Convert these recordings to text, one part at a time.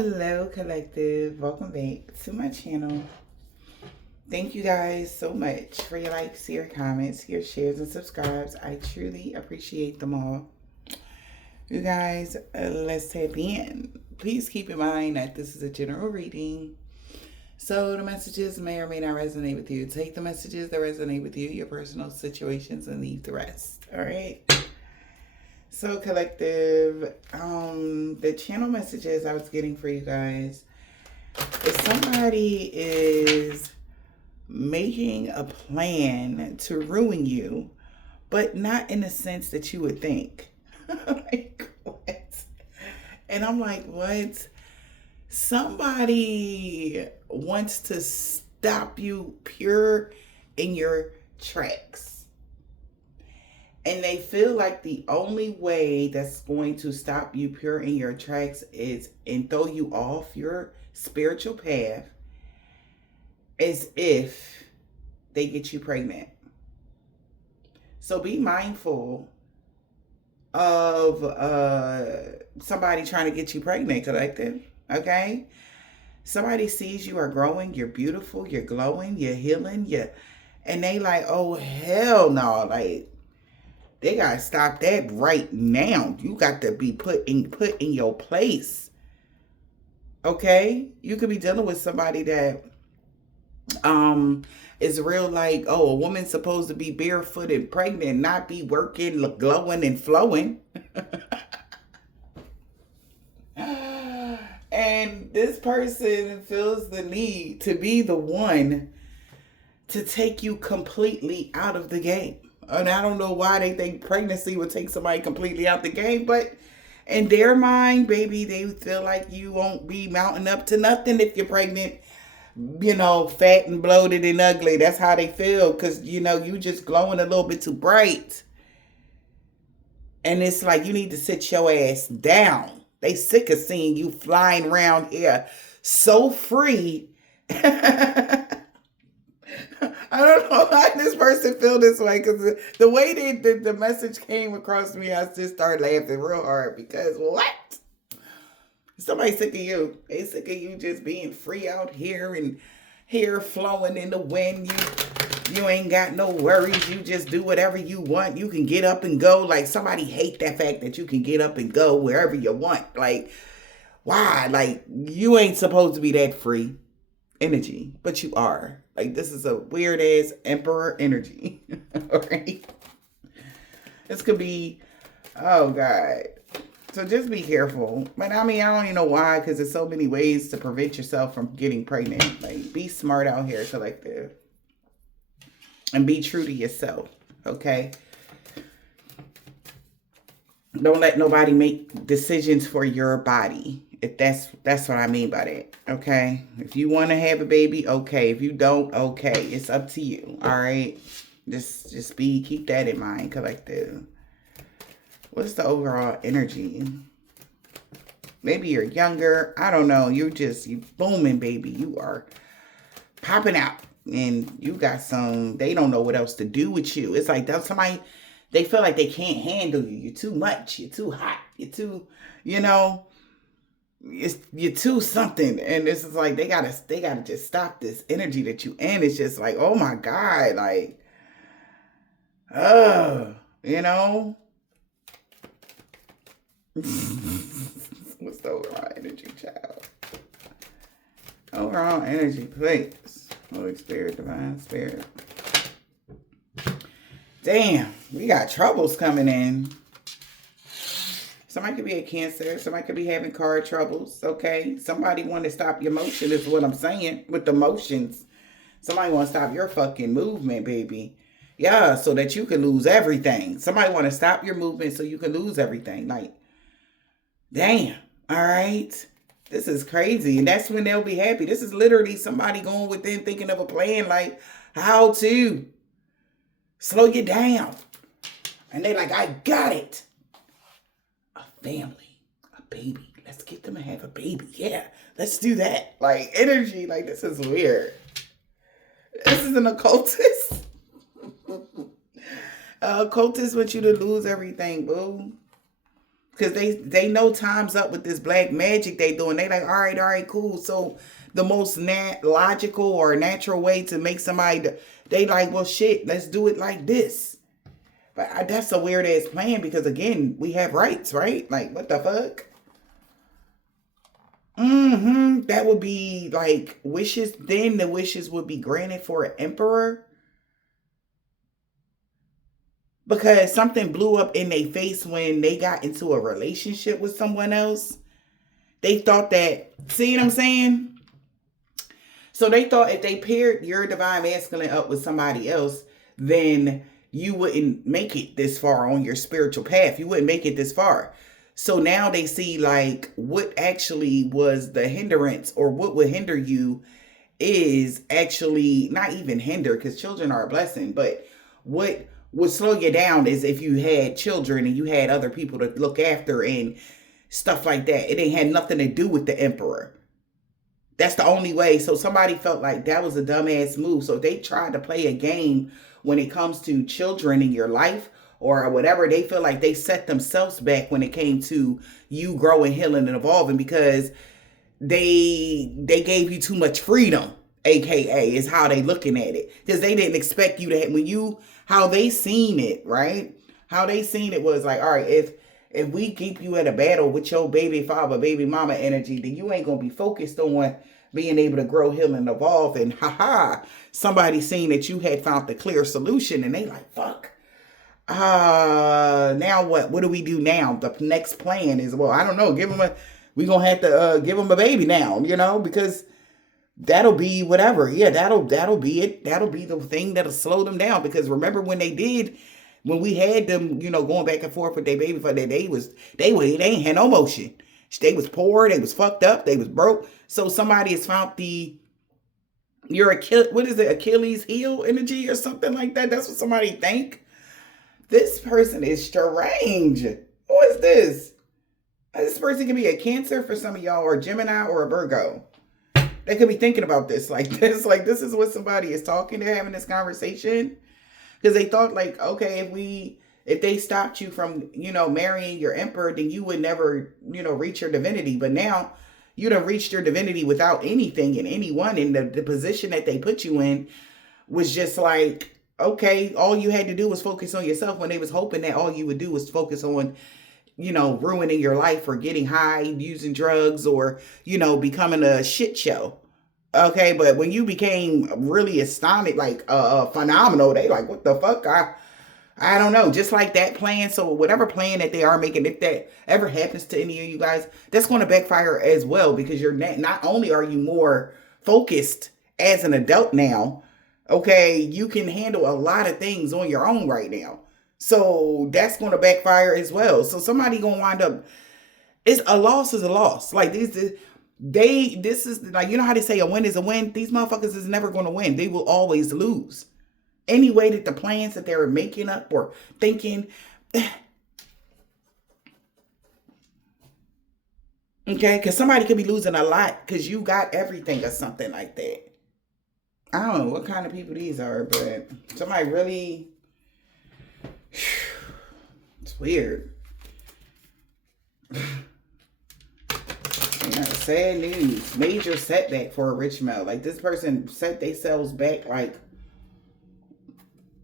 Hello, collective. Welcome back to my channel. Thank you guys so much for your likes, your comments, your shares, and subscribes. I truly appreciate them all. You guys, let's tap in. Please keep in mind that this is a general reading, so the messages may or may not resonate with you. Take the messages that resonate with you, your personal situations, and leave the rest. All right? So, collective, the channel messages I was getting for you guys, if somebody is making a plan to ruin you, but not in the sense that you would think. Like, what? And I'm like, what? Somebody wants to stop you pure in your tracks. And they feel like the only way that's going to stop you pure in your tracks is and throw you off your spiritual path is if they get you pregnant. So be mindful of somebody trying to get you pregnant, collective. Okay? Somebody sees you are growing, you're beautiful, you're glowing, you're healing, and they like, oh hell no, like they gotta stop that right now. You got to be put in your place. Okay? You could be dealing with somebody that is real like, oh, a woman's supposed to be barefoot and pregnant, not be working, glowing and flowing. And this person feels the need to be the one to take you completely out of the game. And I don't know why they think pregnancy would take somebody completely out the game, but in their mind, baby, they feel like you won't be mounting up to nothing if you're pregnant, fat and bloated and ugly. That's how they feel because, you just glowing a little bit too bright. And it's like you need to sit your ass down. They sick of seeing you flying around here so free. I don't know why this person feel this way because the way the message came across me, I just started laughing real hard because what? Somebody sick of you. They sick of you just being free out here and hair flowing in the wind. You ain't got no worries. You just do whatever you want. You can get up and go. Like somebody hate that fact that you can get up and go wherever you want. Like why? Like you ain't supposed to be that free energy, but you are. Like this is a weird ass emperor energy. All right. This could be, oh God. So just be careful. But I mean, I don't even know why, because there's so many ways to prevent yourself from getting pregnant. Like be smart out here, collective. And be true to yourself. Okay. Don't let nobody make decisions for your body. If that's what I mean by that. Okay. If you want to have a baby, okay. If you don't, okay. It's up to you. All right. Just keep that in mind, collective. What's the overall energy? Maybe you're younger. I don't know. You booming, baby. You are popping out. And you got they don't know what else to do with you. It's like somebody, they feel like they can't handle you. You're too much. You're too hot. You're too, you're too something. And this is like, they gotta just stop this energy that you in. It's just like, oh my God, like, What's the overall energy, child? Overall energy, please. Holy Spirit, Divine Spirit. Damn, we got troubles coming in. Somebody could be a Cancer. Somebody could be having car troubles, okay? Somebody want to stop your motion is what I'm saying with the motions. Somebody want to stop your fucking movement, baby. Yeah, so that you can lose everything. Somebody want to stop your movement so you can lose everything. Like, damn, all right? This is crazy. And that's when they'll be happy. This is literally somebody going within thinking of a plan like how to slow you down. And they like, I got it. A family, a baby. Let's get them to have a baby. Yeah, let's do that. Like energy, like this is weird. This is an occultist. Occultists want you to lose everything, boo. Because they know time's up with this black magic they doing. They like, all right, cool. So the most logical or natural way to make somebody, they like, well, shit, let's do it like this. But that's a weird ass plan because, again, we have rights, right? Like, what the fuck? That would be like wishes. Then the wishes would be granted for an emperor. Because something blew up in their face when they got into a relationship with someone else. They thought that, see what I'm saying? So they thought if they paired your divine masculine up with somebody else, then you wouldn't make it this far on your spiritual path. You wouldn't make it this far. So now they see like what actually was the hindrance or what would hinder you is actually not even hinder, because children are a blessing, but what would slow you down is if you had children and you had other people to look after and stuff like that. It ain't had nothing to do with the emperor. That's the only way. So somebody felt like that was a dumbass move. So if they tried to play a game when it comes to children in your life or whatever, they feel like they set themselves back when it came to you growing, healing, and evolving because they gave you too much freedom, aka is how they looking at it, because they didn't expect you to when you how they seen it, right? How they seen it was like, all right, if we keep you in a battle with your baby father, baby mama energy, then you ain't gonna be focused on being able to grow, heal, and evolve. And somebody seen that you had found the clear solution, and they like, fuck. Now what? What do we do now? The next plan is, well, I don't know. We gonna have to give him a baby now, because that'll be whatever. Yeah, that'll be it. That'll be the thing that'll slow them down. Because remember when we had them, going back and forth with their baby for that, they ain't had no motion. They was poor, they was fucked up, they was broke. So somebody has found Achilles heel energy or something like that. That's what somebody think. This person is strange. Who is this? This person can be a Cancer for some of y'all, or Gemini, or a Virgo. They could be thinking about this like this. Like, this is what somebody is talking. They're having this conversation. Because they thought, like, okay, if they stopped you from, marrying your emperor, then you would never, reach your divinity. But now you'd have reached your divinity without anything and anyone. And the position that they put you in was just like, okay, all you had to do was focus on yourself, when they was hoping that all you would do was focus on, ruining your life or getting high, using drugs, or, becoming a shit show. Okay, but when you became really astonished, like phenomenal, they like, what the fuck? I don't know. Just like that plan. So whatever plan that they are making, if that ever happens to any of you guys, that's going to backfire as well, because you're not only are you more focused as an adult now, okay, you can handle a lot of things on your own right now. So that's going to backfire as well. So somebody going to wind up, it's a loss is a loss. Like this is like, how they say a win is a win. These motherfuckers is never going to win. They will always lose. Any way that the plans that they were making up or thinking, okay, because somebody could be losing a lot because you got everything or something like that. I don't know what kind of people these are, but somebody really, it's weird. Sad news. Major setback for a rich male. Like, this person set themselves back, like,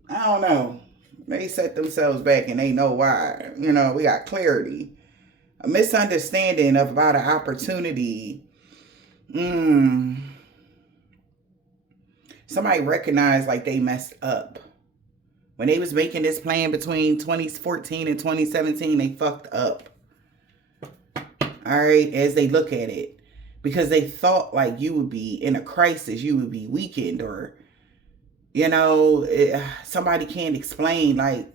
I don't know. They set themselves back and they know why. We got clarity. A misunderstanding about an opportunity. Somebody recognized like they messed up. When they was making this plan between 2014 and 2017, they fucked up. All right, as they look at it, because they thought like you would be in a crisis, you would be weakened, or, somebody can't explain like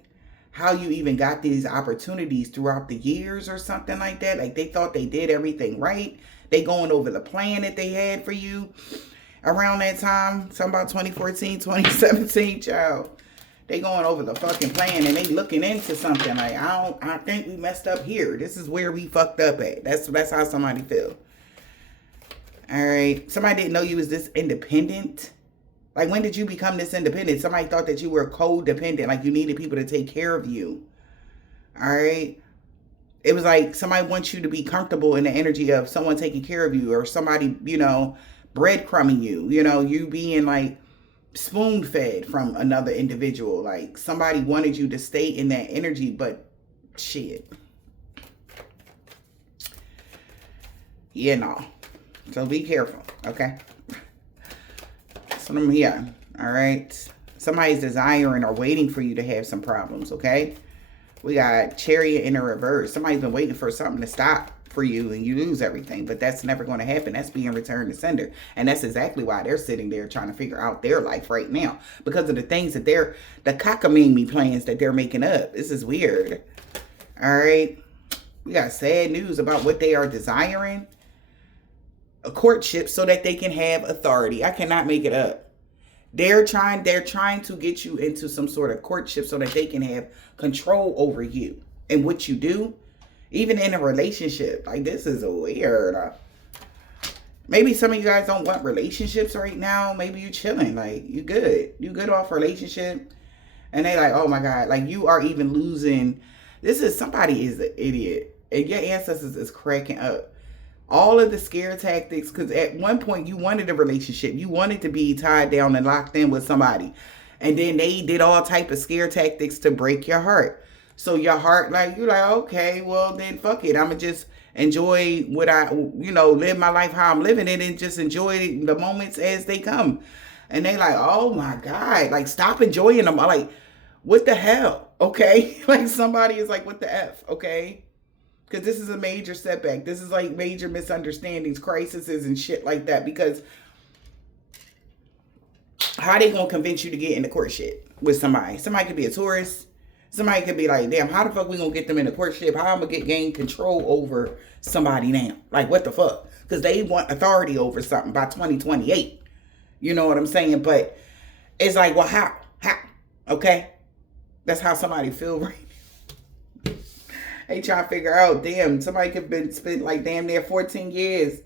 how you even got these opportunities throughout the years or something like that. Like, they thought they did everything right. They going over the plan that they had for you around that time. Something about 2014, 2017, child. They going over the fucking plan and they looking into something like, I think we messed up here. This is where we fucked up at. That's how somebody feel. All right. Somebody didn't know you was this independent. Like, when did you become this independent? Somebody thought that you were codependent, like you needed people to take care of you. All right. It was like somebody wants you to be comfortable in the energy of someone taking care of you, or somebody, breadcrumbing you, you being like spoon fed from another individual. Like somebody wanted you to stay in that energy, but shit. Yeah, no. So be careful, okay? So I'm here, all right? Somebody's desiring or waiting for you to have some problems, okay? We got Chariot in the reverse. Somebody's been waiting for something to stop for you and you lose everything. But that's never going to happen. That's being returned to sender. And that's exactly why they're sitting there trying to figure out their life right now. Because of the things that the cockamamie plans that they're making up. This is weird. All right. We got sad news about what they are desiring. A courtship so that they can have authority. I cannot make it up. They're trying to get you into some sort of courtship so that they can have control over you and what you do, even in a relationship. Like, this is weird. Maybe some of you guys don't want relationships right now. Maybe you chilling, like you good off relationship, and they like, oh my God, like you are even losing. Somebody is an idiot, and your ancestors is cracking up. All of the scare tactics, because at one point you wanted a relationship. You wanted to be tied down and locked in with somebody. And then they did all type of scare tactics to break your heart. So your heart, like, you're like, okay, well then fuck it. I'm going to just enjoy what live my life how I'm living it and just enjoy the moments as they come. And they like, oh my God, like stop enjoying them. I'm like, what the hell? Okay. Like somebody is like, what the F? Okay. Because this is a major setback. This is like major misunderstandings, crises, and shit like that. Because how they going to convince you to get into courtship with somebody? Somebody could be a tourist. Somebody could be like, damn, how the fuck we going to get them into courtship? How I'm going to gain control over somebody now? Like, what the fuck? Because they want authority over something by 2028. You know what I'm saying? But it's like, well, how? How? Okay? That's how somebody feel right now. They trying to figure out, damn, somebody could have spent like damn near 14 years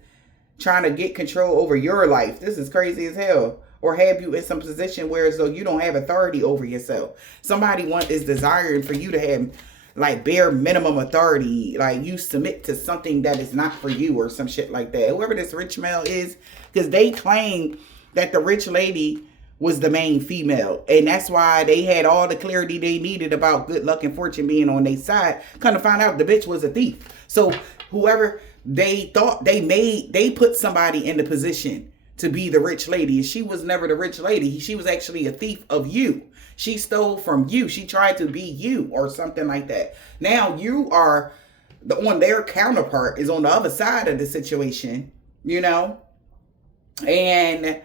trying to get control over your life. This is crazy as hell. Or have you in some position where as though you don't have authority over yourself. Somebody is desiring for you to have like bare minimum authority. Like you submit to something that is not for you or some shit like that. Whoever this rich male is, because they claim that the rich lady was the main female. And that's why they had all the clarity they needed about good luck and fortune being on their side. Kind of find out the bitch was a thief. So whoever they thought they put somebody in the position to be the rich lady. She was never the rich lady. She was actually a thief of you. She stole from you. She tried to be you or something like that. Now you are on their counterpart is on the other side of the situation, and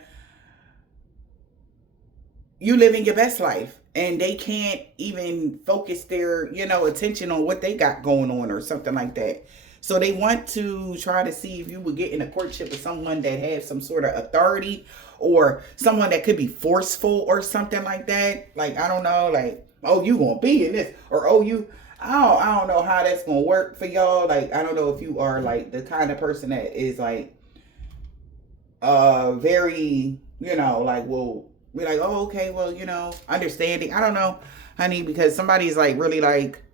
you living your best life, and they can't even focus their, attention on what they got going on or something like that. So they want to try to see if you would get in a courtship with someone that has some sort of authority or someone that could be forceful or something like that. Like, I don't know, like, oh, you gonna be in this, or oh, I don't know how that's gonna work for y'all. Like, I don't know if you are like the kind of person that is like, very, like, well, be like, oh, okay, well, understanding. I don't know, honey, because somebody's like really like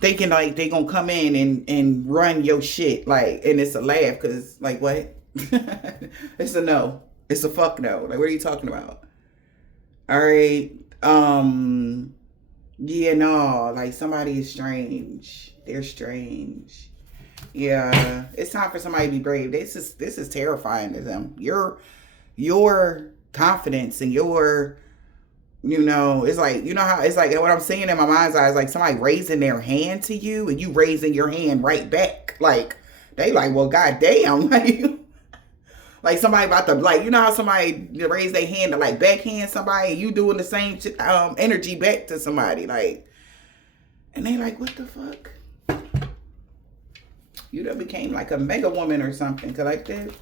thinking like they gonna come in and run your shit, like, and it's a laugh because like what? It's a no. It's a fuck no. Like, what are you talking about? All right. Yeah, no, like somebody is strange. They're strange. Yeah, it's time for somebody to be brave. This is terrifying to them. Your confidence and your, it's like, how it's like what I'm seeing in my mind's eye is like somebody raising their hand to you and you raising your hand right back. Like they like, well, goddamn, like somebody about to, like, how somebody raise their hand to like backhand somebody and you doing the same energy back to somebody, like, and they like, what the fuck? You done became like a mega woman or something, cause like this.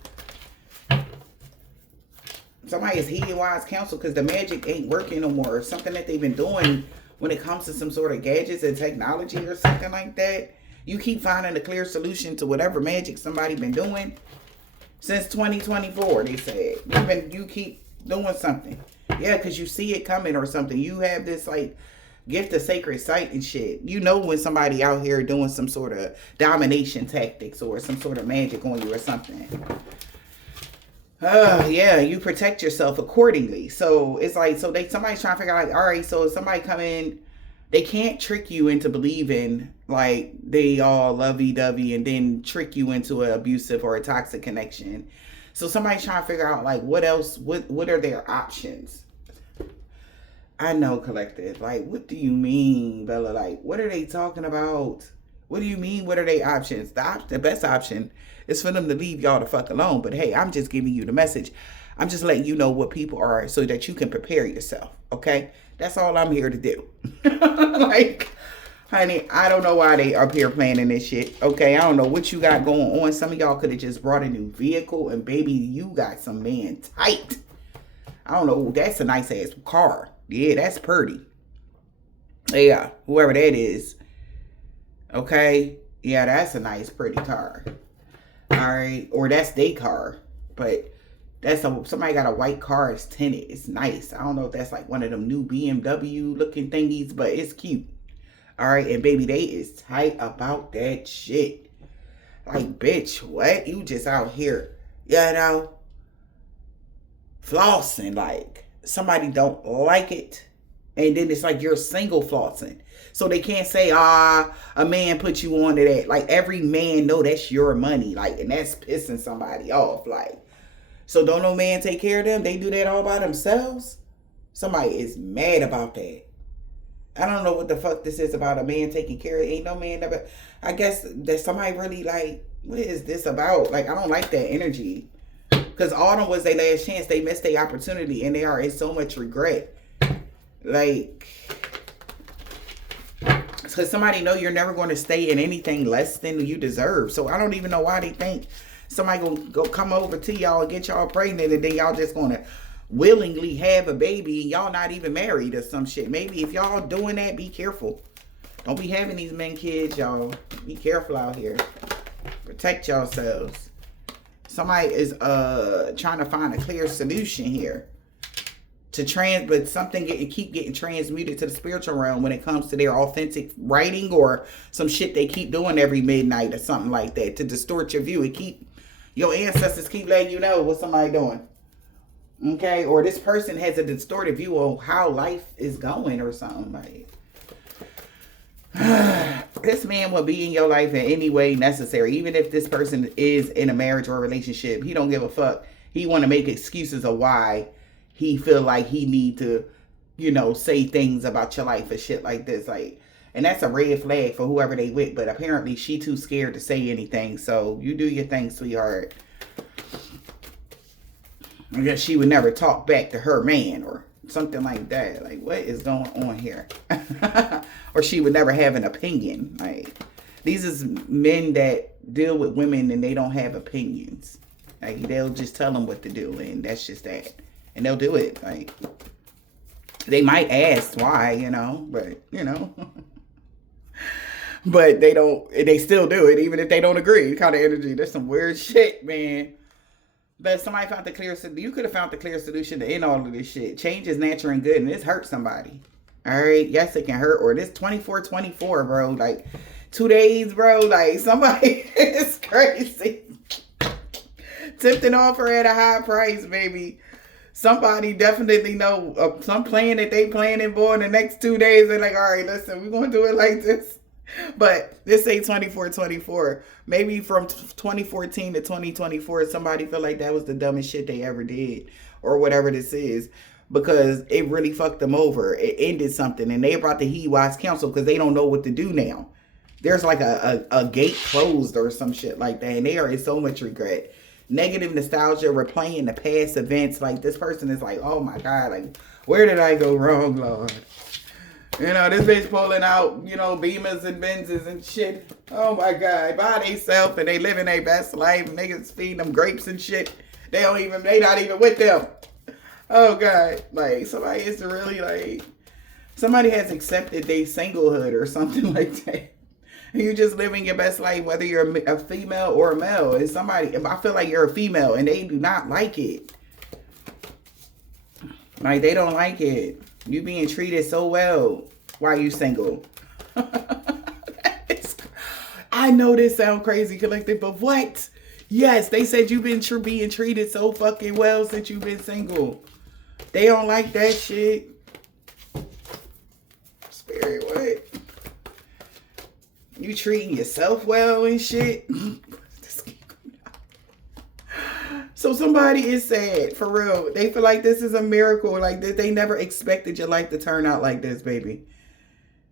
Somebody is heeding wise counsel because the magic ain't working no more. Or something that they've been doing when it comes to some sort of gadgets and technology or something like that. You keep finding a clear solution to whatever magic somebody been doing since 2024, they said. You keep doing something. Yeah, because you see it coming or something. You have this like gift a sacred site and shit. You know when somebody out here doing some sort of domination tactics or some sort of magic on you or something. Yeah, you protect yourself accordingly. So it's like, so somebody's trying to figure out, like, all right, so if somebody come in, they can't trick you into believing like they all lovey-dovey and then trick you into an abusive or a toxic connection. So somebody's trying to figure out like what else, what are their options? I know, collective. Like, what do you mean, Bella? Like, what are they talking about? What do you mean? What are their options? The best option is for them to leave y'all the fuck alone. But hey, I'm just giving you the message. I'm just letting you know what people are so that you can prepare yourself. Okay? That's all I'm here to do. Like, honey, I don't know why they up here planning this shit. Okay? I don't know what you got going on. Some of y'all could have just brought a new vehicle and baby, you got some man tight. I don't know. That's a nice ass car. Yeah, that's pretty. Yeah, whoever that is. Okay? Yeah, that's a nice, pretty car. All right? Or that's their car. But that's somebody got a white car. It's tinted. It's nice. I don't know if that's like one of them new BMW looking thingies, but it's cute. All right? And baby, they is tight about that shit. Like, bitch, what? You just out here, you know, flossing like somebody don't like it. And then it's like you're single flossing. So they can't say, a man put you on to that. Like, every man know that's your money. Like, and that's pissing somebody off. Like, so don't no man take care of them? They do that all by themselves? Somebody is mad about that. I don't know what the fuck this is about a man taking care of. Ain't no man never. I guess that somebody really like, what is this about? Like, I don't like that energy. Because autumn was their last chance. They missed their opportunity. And they are in so much regret. Like, because somebody know you're never going to stay in anything less than you deserve. So I don't even know why they think somebody gonna go come over to y'all and get y'all pregnant and then y'all just gonna willingly have a baby and y'all not even married or some shit. Maybe if y'all doing that, be careful. Don't be having these men kids, y'all. Be careful out here. Protect yourselves. Somebody is trying to find a clear solution here. But something keep getting transmuted to the spiritual realm when it comes to their authentic writing or some shit they keep doing every midnight or something like that to distort your view. Your ancestors keep letting you know what somebody doing. Okay? Or this person has a distorted view of how life is going or something like. This man will be in your life in any way necessary. Even if this person is in a marriage or a relationship, he don't give a fuck. He want to make excuses of why he feel like he need to, say things about your life and shit like this. Like, and that's a red flag for whoever they with. But apparently she too scared to say anything. So you do your thing, sweetheart. I guess she would never talk back to her man or something like that. Like, what is going on here? Or she would never have an opinion. Like, these is men that deal with women and they don't have opinions. Like, they'll just tell them what to do and that's just that. And they'll do it. Like, they might ask why, but, but they still do it, even if they don't agree. Kind of energy. There's some weird shit, man. But somebody found you could have found the clear solution to end all of this shit. Change is natural and good, and this hurt somebody. All right? Yes, it can hurt. Or this 24/24, bro. Like, 2 days, bro. Like, somebody is crazy. Tipped offer at a high price, baby. Somebody definitely know some plan that they planning for in the next 2 days. They're like, all right, listen, we're going to do it like this. But this ain't 24/24. Maybe from 2014 to 2024, somebody feel like that was the dumbest shit they ever did. Or whatever this is. Because it really fucked them over. It ended something. And they brought the He Wise Council because they don't know what to do now. There's like a gate closed or some shit like that. And they are in so much regret. Negative nostalgia, replaying the past events. Like, this person is like, oh my God, like, where did I go wrong, Lord? This bitch pulling out, Beamers and Benzes and shit. Oh my God, by themselves and they living their best life. Niggas feeding them grapes and shit. They not even with them. Oh God, like, somebody is really like, somebody has accepted their singlehood or something like that. You just living your best life, whether you're a female or a male. It's somebody, I feel like you're a female and they do not like it. Like, they don't like it. You being treated so well. while you single. I know this sound crazy, Collective, but what? Yes, they said you've been being treated so fucking well since you've been single. They don't like that shit. Spirit, what? You treating yourself well and shit? So somebody is sad, for real. They feel like this is a miracle. Like they never expected your life to turn out like this, baby.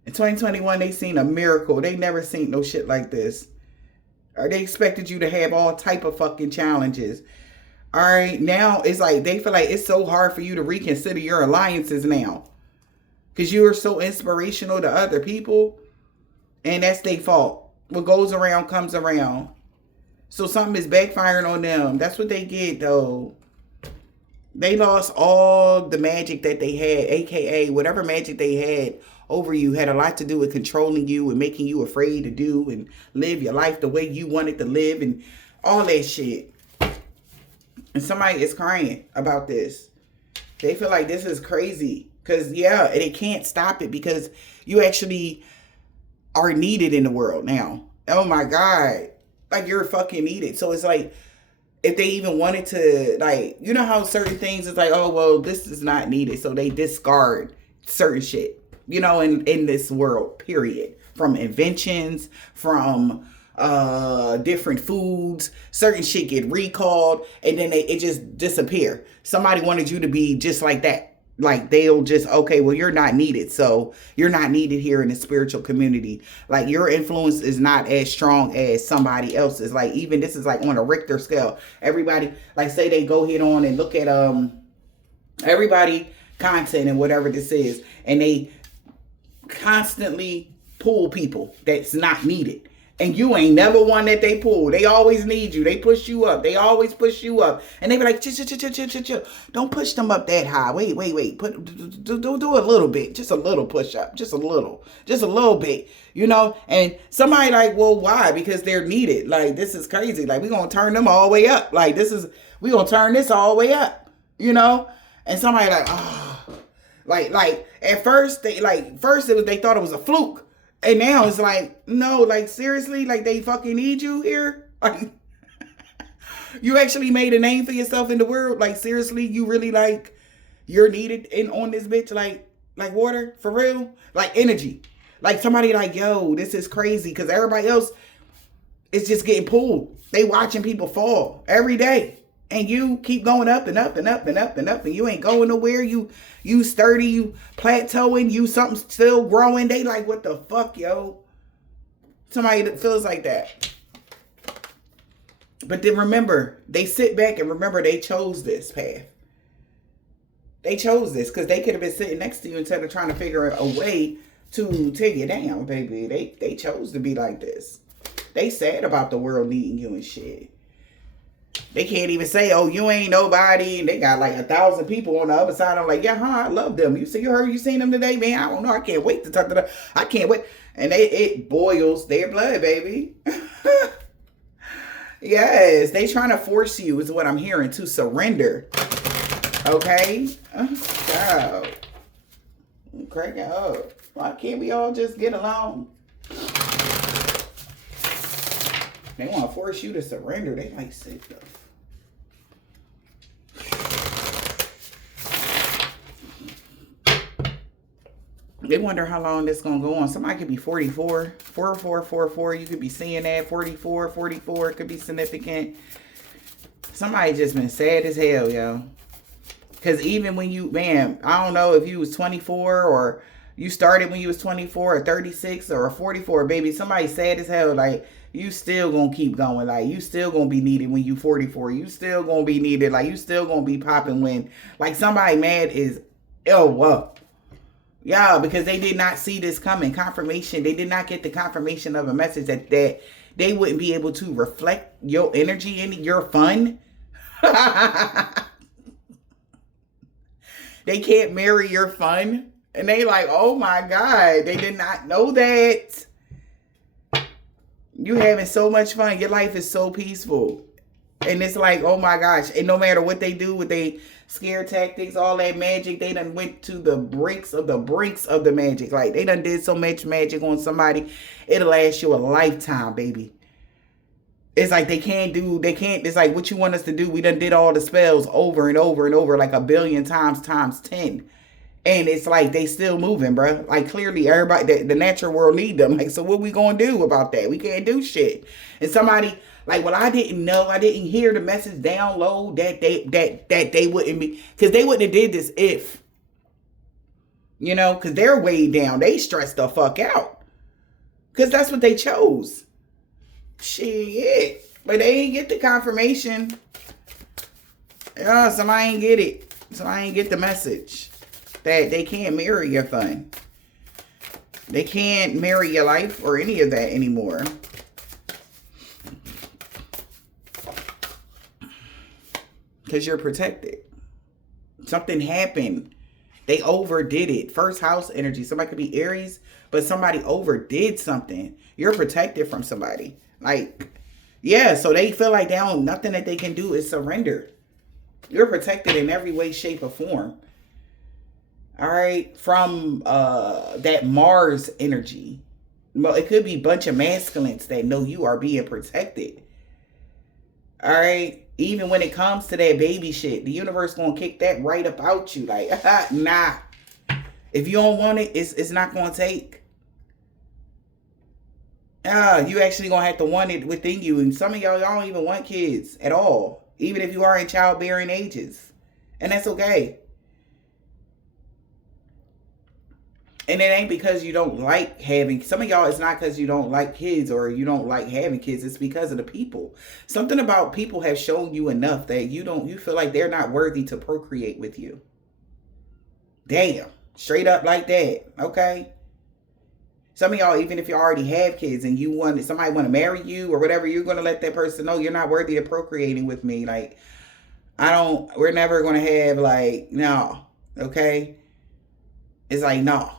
In 2021, they seen a miracle. They never seen no shit like this. Or they expected you to have all type of fucking challenges. All right, now it's like they feel like it's so hard for you to reconsider your alliances now. Because you are so inspirational to other people. And that's their fault. What goes around comes around. So something is backfiring on them. That's what they get, though. They lost all the magic that they had, aka whatever magic they had over you had a lot to do with controlling you and making you afraid to do and live your life the way you wanted to live and all that shit. And somebody is crying about this. They feel like this is crazy. Because, yeah, and it can't stop it because you actually are needed in the world now. Oh, my God. Like, you're fucking needed. So it's like, if they even wanted to, like, you know how certain things is like, oh, well, this is not needed. So they discard certain shit, you know, in this world, period. From inventions, from different foods, certain shit get recalled, and then it just disappear. Somebody wanted you to be just like that. Like, they'll just, okay, well, you're not needed. So you're not needed here in the spiritual community. Like, your influence is not as strong as somebody else's. Like, even this is like on a Richter scale. Everybody, like, say they go ahead on and look at everybody content and whatever this is. And they constantly pull people that's not needed. And you ain't never one that they pull. They always need you. They push you up. They always push you up. And they be like, chill. Don't push them up that high. Wait. Do a little bit. Just a little push up. Just a little bit. You know? And somebody like, well, why? Because they're needed. Like, this is crazy. Like, we gonna turn them all the way up. Like, we gonna turn this all the way up. You know? And somebody like, oh. Like, at first, they thought it was a fluke. And now it's like, no, like, seriously? Like, they fucking need you here? Like, you actually made a name for yourself in the world? Like, seriously? You really, like, you're needed on this bitch? Like water? For real? Like, energy. Like, somebody like, yo, this is crazy. Because everybody else is just getting pulled. They watching people fall every day. And you keep going up and up and up and up and up. And you ain't going nowhere. You sturdy, you plateauing, you something still growing. They like, what the fuck, yo? Somebody that feels like that. But then remember, they sit back and remember they chose this path. They chose this because they could have been sitting next to you instead of trying to figure out a way to take you down, baby. They chose to be like this. They sad about the world needing you and shit. They can't even say, oh, you ain't nobody. And they got like 1,000 people on the other side. I'm like, yeah, I love them. You seen them today, man? I don't know. I can't wait to talk to them. I can't wait. And it boils their blood, baby. Yes, they trying to force you is what I'm hearing to surrender. Okay? God. Crack it up. Why can't we all just get along? They want to force you to surrender. They like sick though. They wonder how long this going to go on. Somebody could be 44. 44. You could be seeing that. 44. It could be significant. Somebody just been sad as hell, yo. Because even when you, man, I don't know if you was 24 or you started when you was 24 or 36 or 44, baby. Somebody sad as hell. Like, you still gonna keep going. Like, you still gonna be needed when you 44. You still gonna be needed. Like, you still gonna be popping when, like, somebody mad is, whoa. Yeah, because they did not see this coming. Confirmation. They did not get the confirmation of a message that they wouldn't be able to reflect your energy and your fun. They can't marry your fun. And they like, oh my God, they did not know that. You having so much fun. Your life is so peaceful. And it's like, oh my gosh. And no matter what they do with they scare tactics, all that magic, they done went to the brinks of the magic. Like they done did so much magic on somebody, it'll last you a lifetime, baby. It's like it's like what you want us to do. We done did all the spells over and over and over like a billion times 10. And it's like they still moving, bro. Like clearly everybody, the natural world need them. Like, so what we gonna do about that? We can't do shit. And somebody like, well, I didn't know. I didn't hear the message download that they wouldn't be, because they wouldn't have did this if, because they're way down. They stressed the fuck out because that's what they chose. Shit, but they ain't get the confirmation. Somebody ain't get it. Somebody ain't get the message that they can't marry your fun. They can't marry your life or any of that anymore. Because you're protected. Something happened. They overdid it. First house energy. Somebody could be Aries, but somebody overdid something. You're protected from somebody. Like, yeah, so they feel like nothing that they can do is surrender. You're protected in every way, shape, or form. All right, from that Mars energy. Well, it could be a bunch of masculines that know you are being protected. All right, even when it comes to that baby shit, the universe gonna kick that right up out you. Like, nah. If you don't want it, it's not gonna take. You actually gonna have to want it within you. And some of y'all don't even want kids at all, even if you are in childbearing ages, and that's okay. And it ain't because you don't like having, some of y'all, it's not because you don't like kids or you don't like having kids. It's because of the people. Something about people have shown you enough that you feel like they're not worthy to procreate with you. Damn. Straight up like that. Okay. Some of y'all, even if you already have kids and somebody want to marry you or whatever, you're going to let that person know you're not worthy of procreating with me. Like, we're never going to have no. Okay. It's like, no.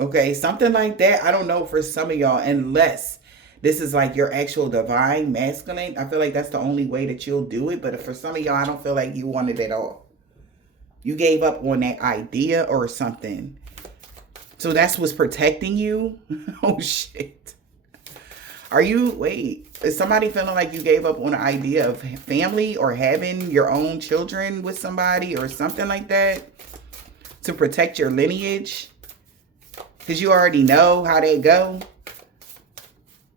Okay, something like that. I don't know for some of y'all, unless this is like your actual divine masculine. I feel like that's the only way that you'll do it. But for some of y'all, I don't feel like you want it at all. You gave up on that idea or something. So that's what's protecting you? Oh, shit. Is somebody feeling like you gave up on the idea of family or having your own children with somebody or something like that to protect your lineage? Because you already know how they go.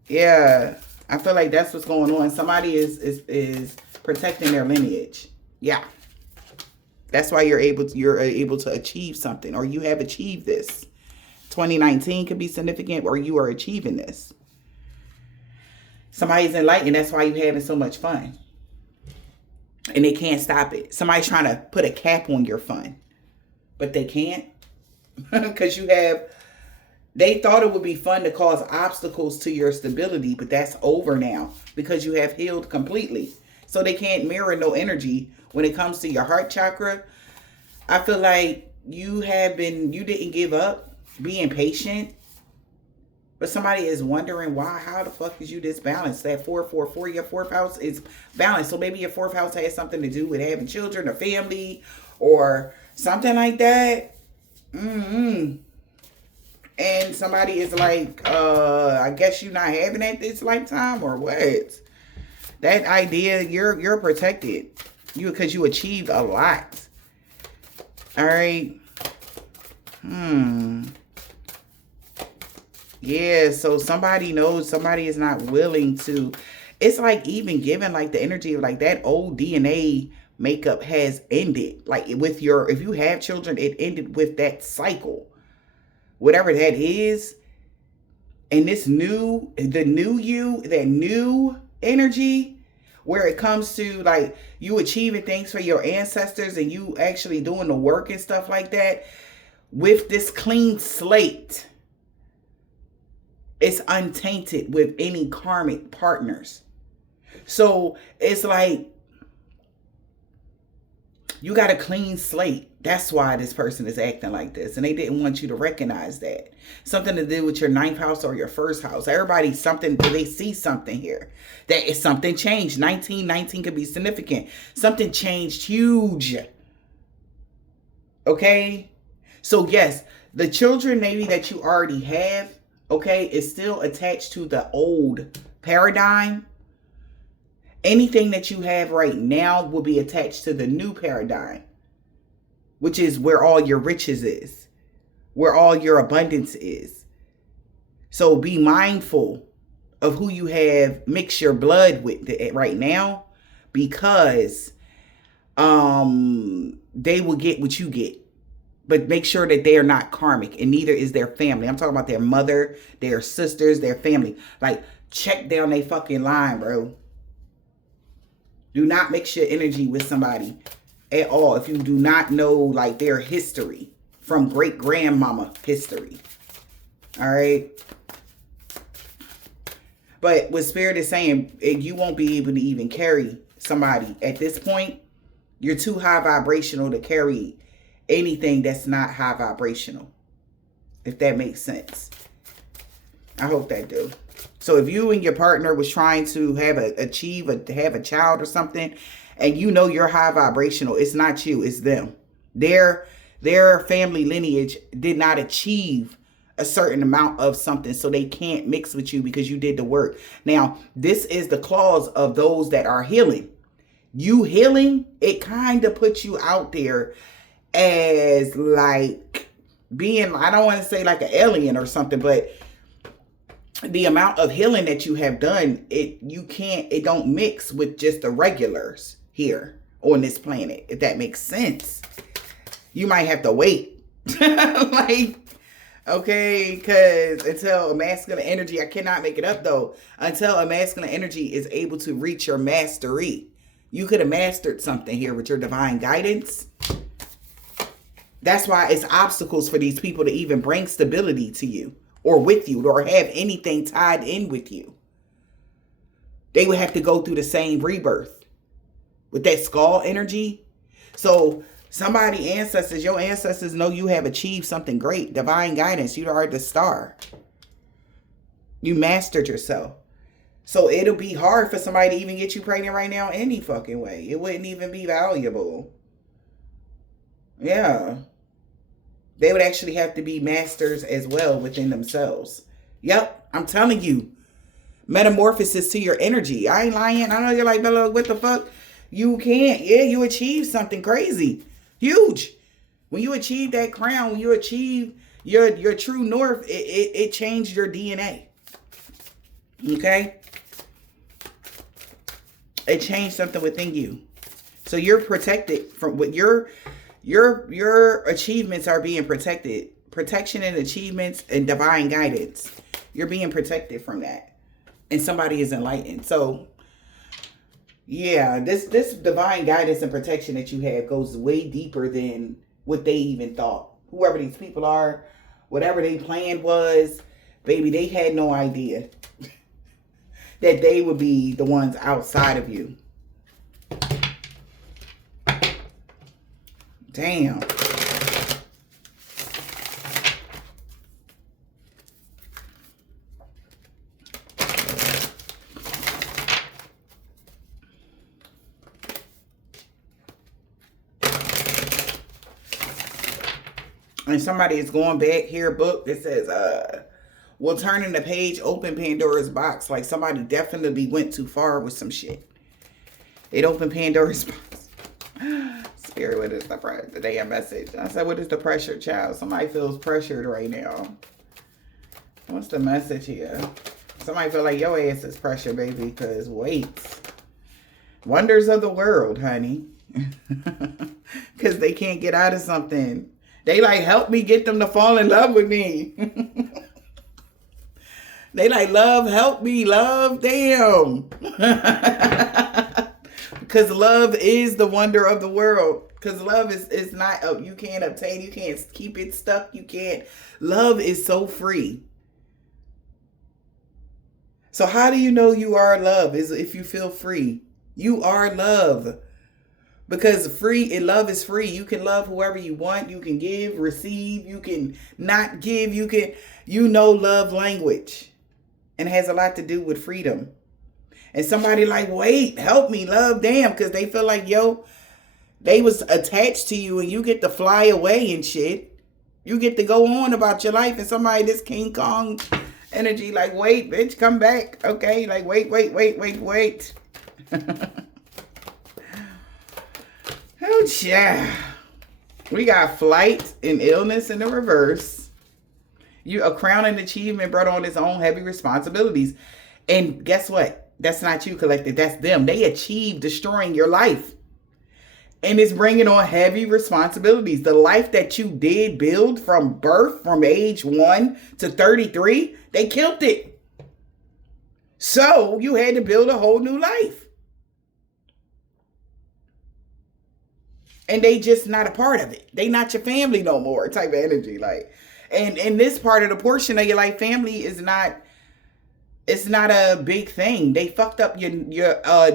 Yeah, I feel like that's what's going on. Somebody is protecting their lineage. Yeah, that's why you're able to achieve something, or you have achieved this. 2019 could be significant, or you are achieving this. Somebody's enlightened. That's why you're having so much fun, and they can't stop it. Somebody's trying to put a cap on your fun, but they can't because you have. They thought it would be fun to cause obstacles to your stability, but that's over now because you have healed completely. So they can't mirror no energy when it comes to your heart chakra. I feel like you didn't give up being patient, but somebody is wondering how the fuck is you this balanced? That 444, your fourth house is balanced. So maybe your fourth house has something to do with having children or family or something like that. And somebody is like, I guess you're not having it this lifetime or what? That idea, you're protected. Because you achieved a lot. All right. Yeah, so somebody knows somebody is not willing to. It's like even given like the energy of like that old DNA makeup has ended. Like if you have children, it ended with that cycle. Whatever that is, and that new energy, where it comes to like you achieving things for your ancestors and you actually doing the work and stuff like that, with this clean slate, it's untainted with any karmic partners. So it's like you got a clean slate. That's why this person is acting like this. And they didn't want you to recognize that. Something to do with your ninth house or your first house. Everybody, something, they see something here. That is something changed. 1919 could be significant. Something changed huge. Okay? So yes, the children maybe that you already have, okay, is still attached to the old paradigm. Anything that you have right now will be attached to the new paradigm, which is where all your riches is, where all your abundance is. So be mindful of who you have mixed your blood with right now, because they will get what you get. But make sure that they are not karmic, and neither is their family. I'm talking about their mother, their sisters, their family. Like, check down their fucking line, bro. Do not mix your energy with somebody at all if you do not know, like, their history from great-grandmama history. All right? But what Spirit is saying, you won't be able to even carry somebody at this point. You're too high vibrational to carry anything that's not high vibrational, if that makes sense. I hope that do. So if you and your partner was trying to have a child or something, and you know you're high vibrational, it's not you, it's them. Their family lineage did not achieve a certain amount of something, so they can't mix with you because you did the work. Now, this is the clause of those that are healing. You healing, it kind of puts you out there as like being, I don't want to say like an alien or something, but the amount of healing that you have done, it don't mix with just the regulars here on this planet, if that makes sense. You might have to wait. Like, okay, because until a masculine energy, I cannot make it up though, until a masculine energy is able to reach your mastery. You could have mastered something here with your divine guidance. That's why it's obstacles for these people to even bring stability to you or with you or have anything tied in with you. They would have to go through the same rebirth with that skull energy. So somebody, ancestors, your ancestors know you have achieved something great. Divine guidance. You are the star. You mastered yourself. So it'll be hard for somebody to even get you pregnant right now any fucking way. It wouldn't even be valuable. Yeah. They would actually have to be masters as well within themselves. Yep, I'm telling you. Metamorphosis to your energy. I ain't lying. I know you're like, Bella, what the fuck? You can't. Yeah, you achieved something crazy. Huge. When you achieve that crown, when you achieve your true north, it changed your DNA. Okay? It changed something within you. So you're protected from what your achievements are being protected. Protection and achievements and divine guidance. You're being protected from that. And somebody is enlightened. So yeah, this divine guidance and protection that you have goes way deeper than what they even thought. Whoever these people are, whatever their plan was, baby, they had no idea that they would be the ones outside of you. Damn. And somebody is going back here, book that says, we'll turn in the page, open Pandora's box. Like somebody definitely went too far with some shit. It opened Pandora's box. Spirit, what is the damn message? I said, what is the pressure, child? Somebody feels pressured right now. What's the message here? Somebody feel like your ass is pressure, baby, because wait. Wonders of the world, honey. Because they can't get out of something. They like, help me get them to fall in love with me. They like, love, help me, love, damn. Because love is the wonder of the world. Because love is not, you can't obtain, you can't keep it stuck, you can't. Love is so free. So how do you know you are love? Is if you feel free. You are love. Because love is free. You can love whoever you want. You can give, receive. You can not give. Love language. And it has a lot to do with freedom. And somebody like, wait, help me, love, damn. Because they feel like, yo, they was attached to you and you get to fly away and shit. You get to go on about your life. And somebody, this King Kong energy, like, wait, bitch, come back. Okay, like, wait. Oh, yeah. We got flight and illness in the reverse. A crowning achievement brought on its own heavy responsibilities. And guess what? That's not you, collective. That's them. They achieved destroying your life. And it's bringing on heavy responsibilities. The life that you did build from birth, from age 1 to 33, they killed it. So you had to build a whole new life. And they just not a part of it. They not your family no more type of energy. Like, and this part of the portion of your life, family is not, it's not a big thing. They fucked up your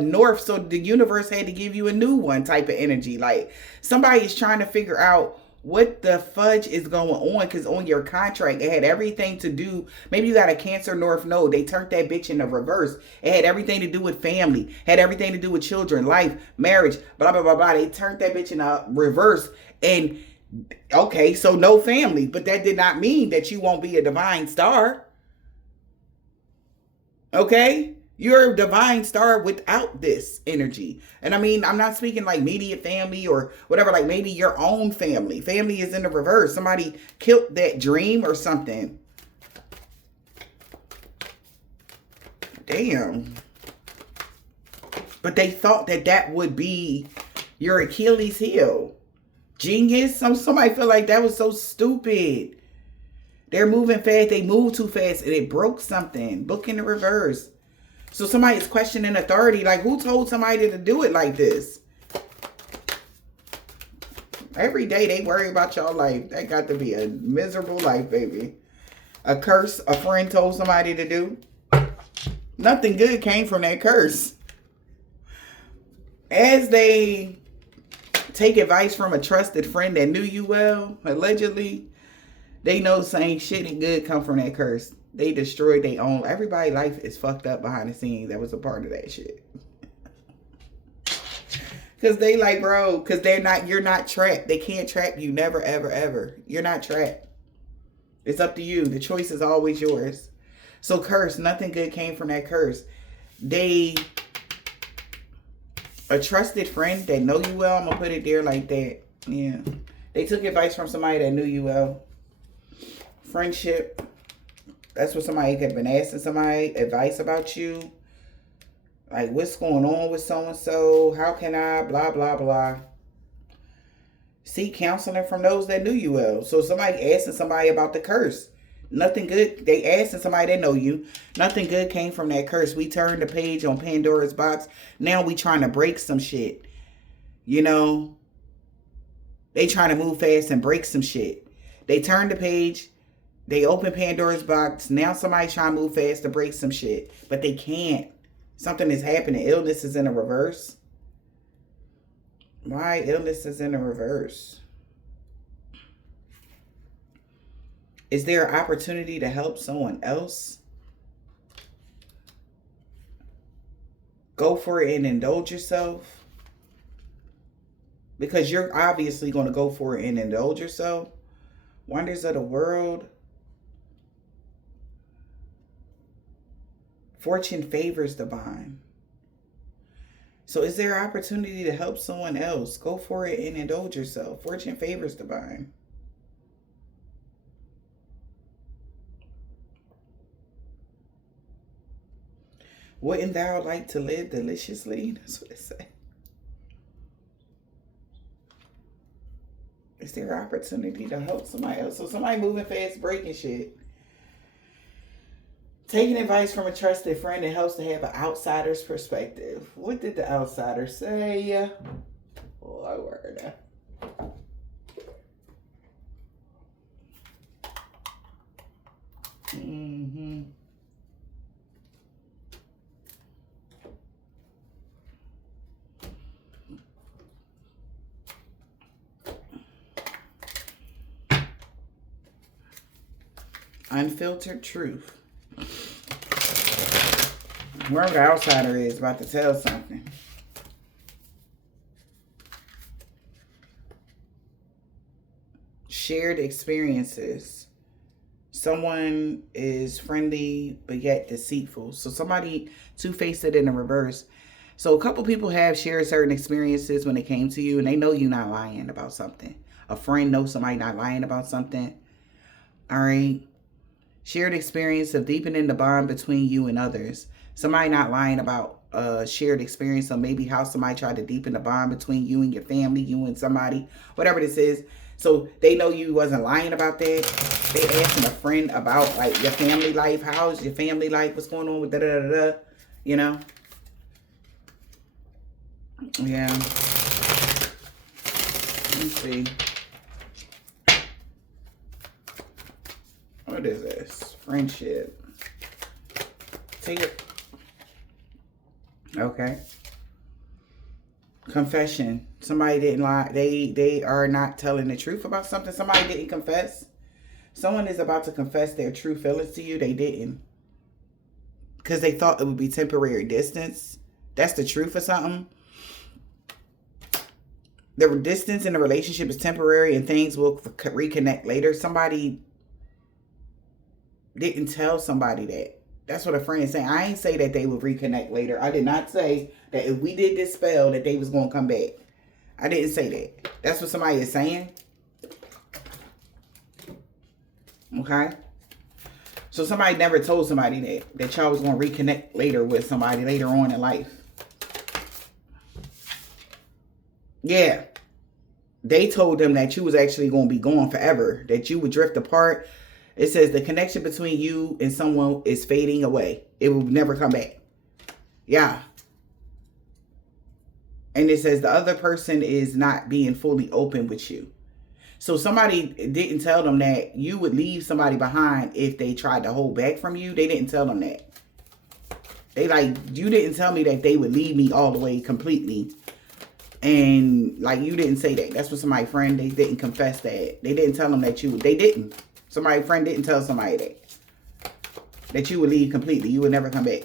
north, so the universe had to give you a new one type of energy. Like, somebody is trying to figure out what the fudge is going on, because on your contract, it had everything to do. Maybe you got a Cancer North node. They turned that bitch in the reverse. It had everything to do with family, had everything to do with children, life, marriage, blah, blah, blah, blah. They turned that bitch in a reverse. And okay, so no family, but that did not mean that you won't be a divine star. Okay? You're a divine star without this energy. And I mean, I'm not speaking like immediate family or whatever, like maybe your own family. Family is in the reverse. Somebody killed that dream or something. Damn. But they thought that would be your Achilles heel. Genius. Somebody feel like that was so stupid. They're moving fast. They move too fast and it broke something. Book in the reverse. So somebody is questioning authority. Like, who told somebody to do it like this? Every day they worry about your life. That got to be a miserable life, baby. A curse a friend told somebody to do. Nothing good came from that curse. As they take advice from a trusted friend that knew you well, allegedly, they know saying shit and good come from that curse. They destroyed their own. Everybody's life is fucked up behind the scenes. That was a part of that shit. Because they like, bro, because you're not trapped. They can't trap you. Never, ever, ever. You're not trapped. It's up to you. The choice is always yours. So curse, nothing good came from that curse. A trusted friend that know you well, I'm going to put it there like that. Yeah. They took advice from somebody that knew you well. Friendship. That's what somebody could have been asking somebody advice about you. Like, what's going on with so-and-so? How can I? Blah, blah, blah. Seek counseling from those that knew you well. So somebody asking somebody about the curse. Nothing good. They asking somebody that know you. Nothing good came from that curse. We turned the page on Pandora's box. Now we trying to break some shit. You know? They trying to move fast and break some shit. They turned the page. They open Pandora's box. Now somebody's trying to move fast to break some shit. But they can't. Something is happening. Illness is in a reverse. Why illness is in a reverse? Is there an opportunity to help someone else? Go for it and indulge yourself. Because you're obviously going to go for it and indulge yourself. Wonders of the world. Fortune favors divine. So is there an opportunity to help someone else? Go for it and indulge yourself. Fortune favors divine. Wouldn't thou like to live deliciously? That's what it says. Is there an opportunity to help somebody else? So somebody moving fast, breaking shit. Taking advice from a trusted friend, it helps to have an outsider's perspective. What did the outsider say? Lord. Unfiltered truth. Whoever the outsider is about to tell something. Shared experiences. Someone is friendly but yet deceitful. So somebody two-faced it in the reverse. So a couple people have shared certain experiences when it came to you, and they know you're not lying about something. A friend knows somebody not lying about something. All right. Shared experience of deepening the bond between you and others. Somebody not lying about a shared experience, or maybe how somebody tried to deepen the bond between you and your family, you and somebody, whatever this is. So they know you wasn't lying about that. They asking a friend about like your family life. How's your family life? What's going on with da-da-da-da? You know? Yeah. Let's see. What is this? Friendship. Take it. Okay. Confession. Somebody didn't lie. They are not telling the truth about something. Somebody didn't confess. Someone is about to confess their true feelings to you. They didn't. Because they thought it would be temporary distance. That's the truth of something. The distance in the relationship is temporary and things will reconnect later. Somebody didn't tell somebody that. That's what a friend is saying. I ain't say that they would reconnect later. I did not say that if we did this spell that they was going to come back. I didn't say that. That's what somebody is saying. Okay? So somebody never told somebody that y'all was going to reconnect later with somebody later on in life. Yeah. They told them that you was actually going to be gone forever. That you would drift apart. It says the connection between you and someone is fading away. It will never come back. Yeah. And it says the other person is not being fully open with you. So somebody didn't tell them that you would leave somebody behind if they tried to hold back from you. They didn't tell them that. They like, you didn't tell me that they would leave me all the way completely. And like, you didn't say that. That's what somebody friend, they didn't confess that. They didn't tell them that you would, they didn't. Somebody friend didn't tell somebody that you would leave completely. You would never come back.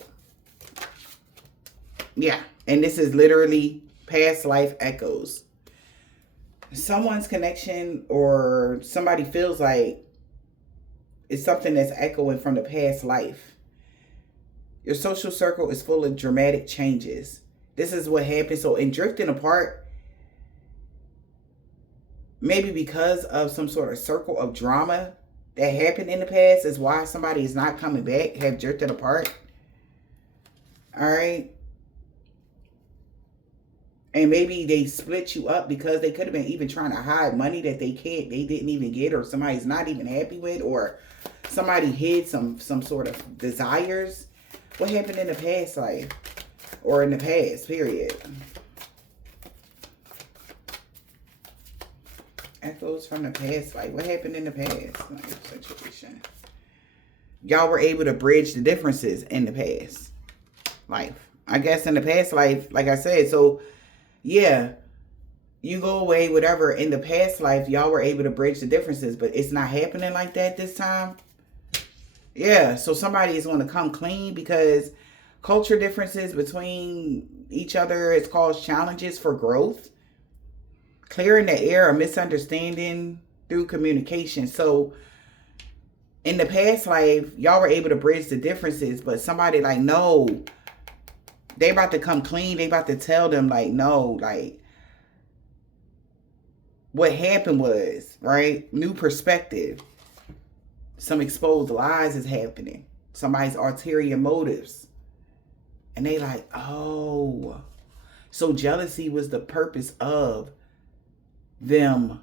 Yeah. And this is literally past life echoes. Someone's connection or somebody feels like it's something that's echoing from the past life. Your social circle is full of dramatic changes. This is what happens. So in drifting apart, maybe because of some sort of circle of drama that happened in the past is why somebody is not coming back, have drifted apart. All right. And maybe they split you up because they could have been even trying to hide money that they didn't even get, or somebody's not even happy with, or somebody hid some sort of desires. What happened in the past life? Or in the past, period. Echoes from the past life. What happened in the past life situation? Y'all were able to bridge the differences in the past life. I guess in the past life, like I said, so yeah, you go away, whatever. In the past life, y'all were able to bridge the differences, but it's not happening like that this time. Yeah, so somebody is going to come clean because culture differences between each other is caused challenges for growth. Clearing the air of misunderstanding through communication. So in the past life, y'all were able to bridge the differences, but somebody like, no, they about to come clean. They about to tell them like, no, like what happened was, right? New perspective. Some exposed lies is happening. Somebody's ulterior motives. And they like, oh, so jealousy was the purpose of them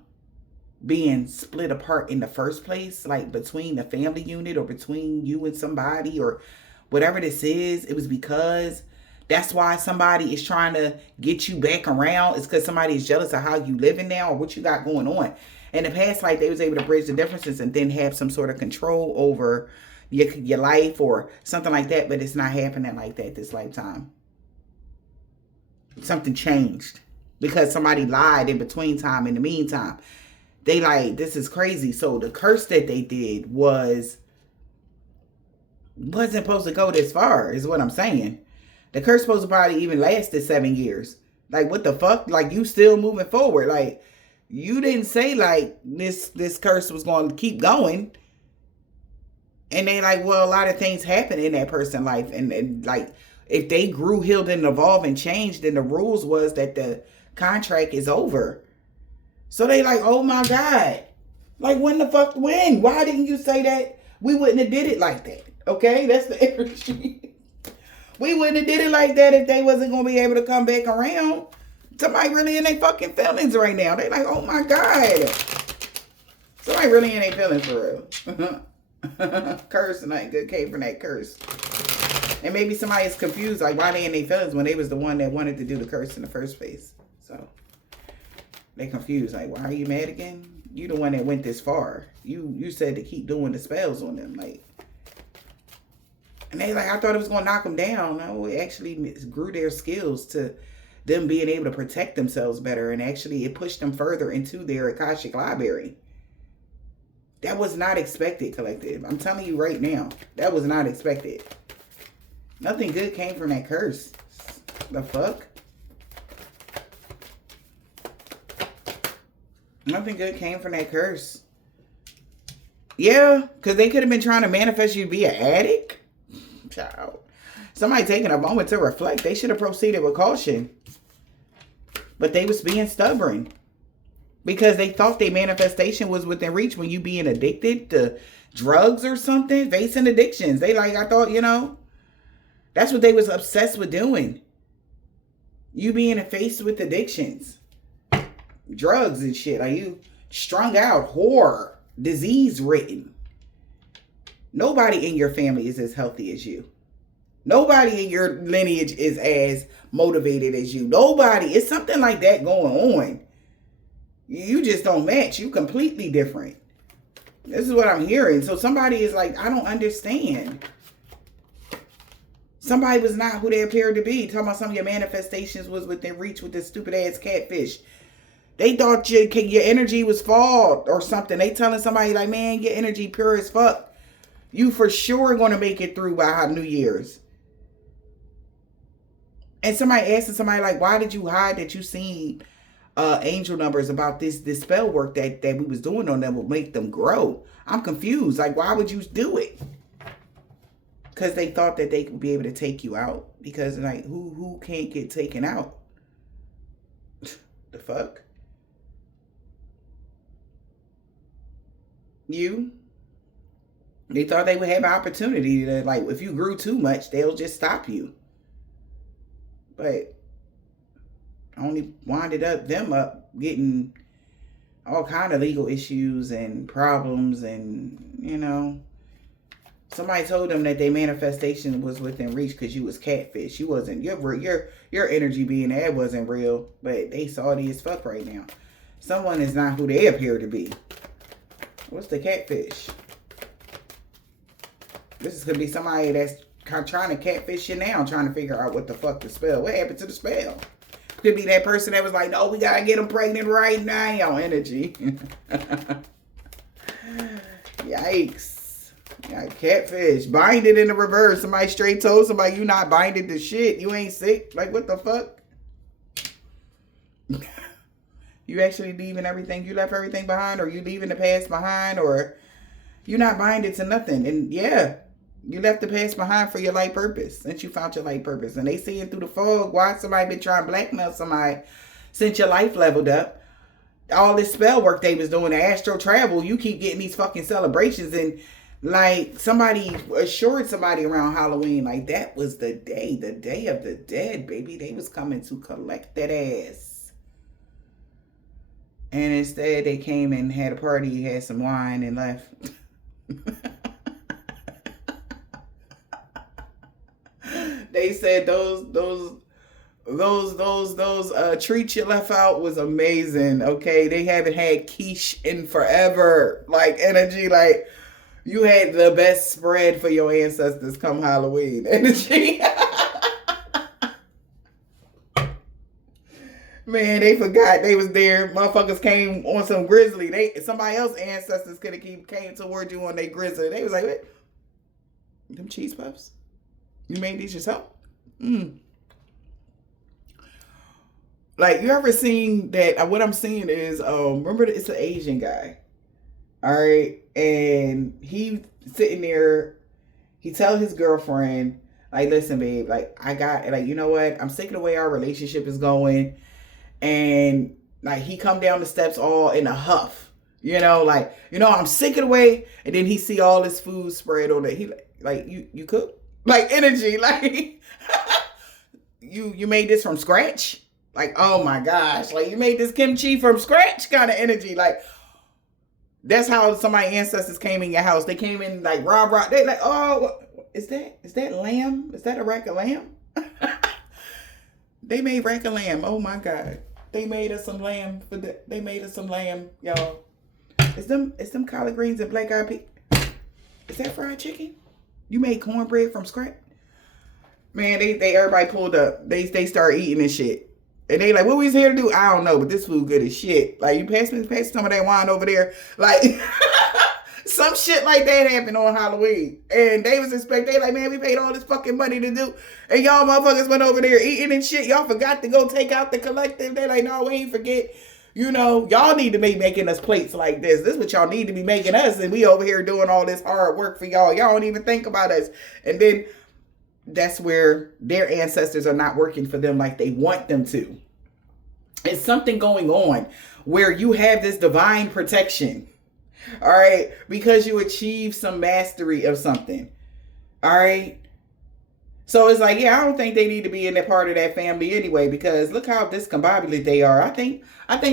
being split apart in the first place, like between the family unit or between you and somebody or whatever this is. It was because that's why somebody is trying to get you back around. It's because somebody is jealous of how you living now or what you got going on. In the past, like they was able to bridge the differences and then have some sort of control over your life or something like that, but it's not happening like that this lifetime. Something changed because somebody lied in between time. In the meantime, they like, this is crazy. So the curse that they did was wasn't supposed to go this far, is what I'm saying. The curse supposed to probably even lasted 7 years. Like, what the fuck? Like, you still moving forward. Like, you didn't say, like, this curse was going to keep going. And then, like, well, a lot of things happen in that person's life. And like, if they grew, healed, and evolved and changed, then the rules was that the contract is over. So they like, oh my God. Like, when? Why didn't you say that? We wouldn't have did it like that. Okay? That's the energy. We wouldn't have did it like that if they wasn't going to be able to come back around. Somebody really in their fucking feelings right now. They like, oh my God. Somebody really in their feelings for real. Curse and good came from that curse. And maybe somebody is confused, like, why they in their feelings when they was the one that wanted to do the curse in the first place. So they confused, like, why are you mad again? You the one that went this far. You said to keep doing the spells on them, like. And they like, I thought it was gonna knock them down. No, it actually grew their skills to them being able to protect themselves better, and actually it pushed them further into their Akashic library. That was not expected, collective. I'm telling you right now, that was not expected. Nothing good came from that curse. The fuck? Nothing good came from that curse. Yeah, because they could have been trying to manifest you to be an addict. Child. Somebody taking a moment to reflect. They should have proceeded with caution. But they was being stubborn. Because they thought their manifestation was within reach when you being addicted to drugs or something. Facing addictions. They like, I thought, that's what they was obsessed with doing. You being faced with addictions. Drugs and shit. Like, you strung out, whore, disease ridden. Nobody in your family is as healthy as you. Nobody in your lineage is as motivated as you. Nobody. It's something like that going on. You just don't match. You completely different. This is what I'm hearing. So somebody is like, I don't understand. Somebody was not who they appeared to be. Talking about some of your manifestations was within reach with this stupid ass catfish. They thought your energy was flawed or something. They telling somebody like, man, your energy pure as fuck. You for sure going to make it through by New Year's. And somebody asking somebody like, why did you hide that you seen angel numbers about this spell work that we was doing on them will make them grow? I'm confused. Like, why would you do it? Because they thought that they could be able to take you out. Because like, who can't get taken out? The fuck? You? They thought they would have an opportunity to, like, if you grew too much, they'll just stop you. But only winded them up getting all kind of legal issues and problems, and somebody told them that their manifestation was within reach because you was catfish. You wasn't. Your energy being there wasn't real, but they salty as fuck right now. Someone is not who they appear to be. What's the catfish? This is gonna be somebody that's trying to catfish you now, trying to figure out what the fuck the spell. What happened to the spell? Could be that person that was like, no, we gotta get them pregnant right now. Energy. Yikes. Yeah, catfish. Binded in the reverse. Somebody straight told somebody you not binded to shit. You ain't sick. Like, what the fuck? You actually leaving everything? You left everything behind? Or you leaving the past behind? Or you not binded to nothing? And yeah, you left the past behind for your life purpose. Since you found your life purpose. And they seeing through the fog. Why somebody been trying to blackmail somebody since your life leveled up? All this spell work they was doing, the astral travel, you keep getting these fucking celebrations. And like, somebody assured somebody around Halloween, like, that was the day of the dead, baby. They was coming to collect that ass. And instead they came and had a party, had some wine, and left. They said those treats you left out was amazing. Okay, they haven't had quiche in forever. Like, energy, like, you had the best spread for your ancestors come Halloween. Energy. Man, they forgot they was there. Motherfuckers came on some grizzly. Somebody else's ancestors could have came toward you on their grizzly. They was like, what? Them cheese puffs? You made these yourself? Mm. Like, you ever seen that? What I'm seeing is, remember, it's an Asian guy. All right. And he sitting there, he tell his girlfriend, like, listen, babe, like, I got, like, you know what? I'm sick of the way our relationship is going. And, like, he come down the steps all in a huff. You know, like, you know, I'm sick of the way. And then he see all this food spread on it. He, like, you cook? Like, energy, like, you made this from scratch? Like, oh my gosh, like, you made this kimchi from scratch kind of energy. Like, that's how some of my ancestors came in your house. They came in like rah. They like, oh, is that lamb? Is that a rack of lamb? They made rack of lamb. Oh my God. They made us some lamb they made us some lamb, y'all. Is them collard greens and black eyed peas? Is that fried chicken? You made cornbread from scratch? Man, they everybody pulled up. They started eating this shit. And they like, what we was here to do? I don't know, but this food good as shit. Like, you pass some of that wine over there. Like, some shit like that happened on Halloween. And they was expecting, they like, man, we paid all this fucking money to do. And y'all motherfuckers went over there eating and shit. Y'all forgot to go take out the collective. They like, no, we ain't forget. You know, y'all need to be making us plates like this. This is what y'all need to be making us. And we over here doing all this hard work for y'all. Y'all don't even think about us. And then that's where their ancestors are not working for them like they want them to. It's something going on where you have this divine protection. All right. Because you achieve some mastery of something. All right. So it's like, yeah, I don't think they need to be in that part of that family anyway, because look how discombobulated they are. I think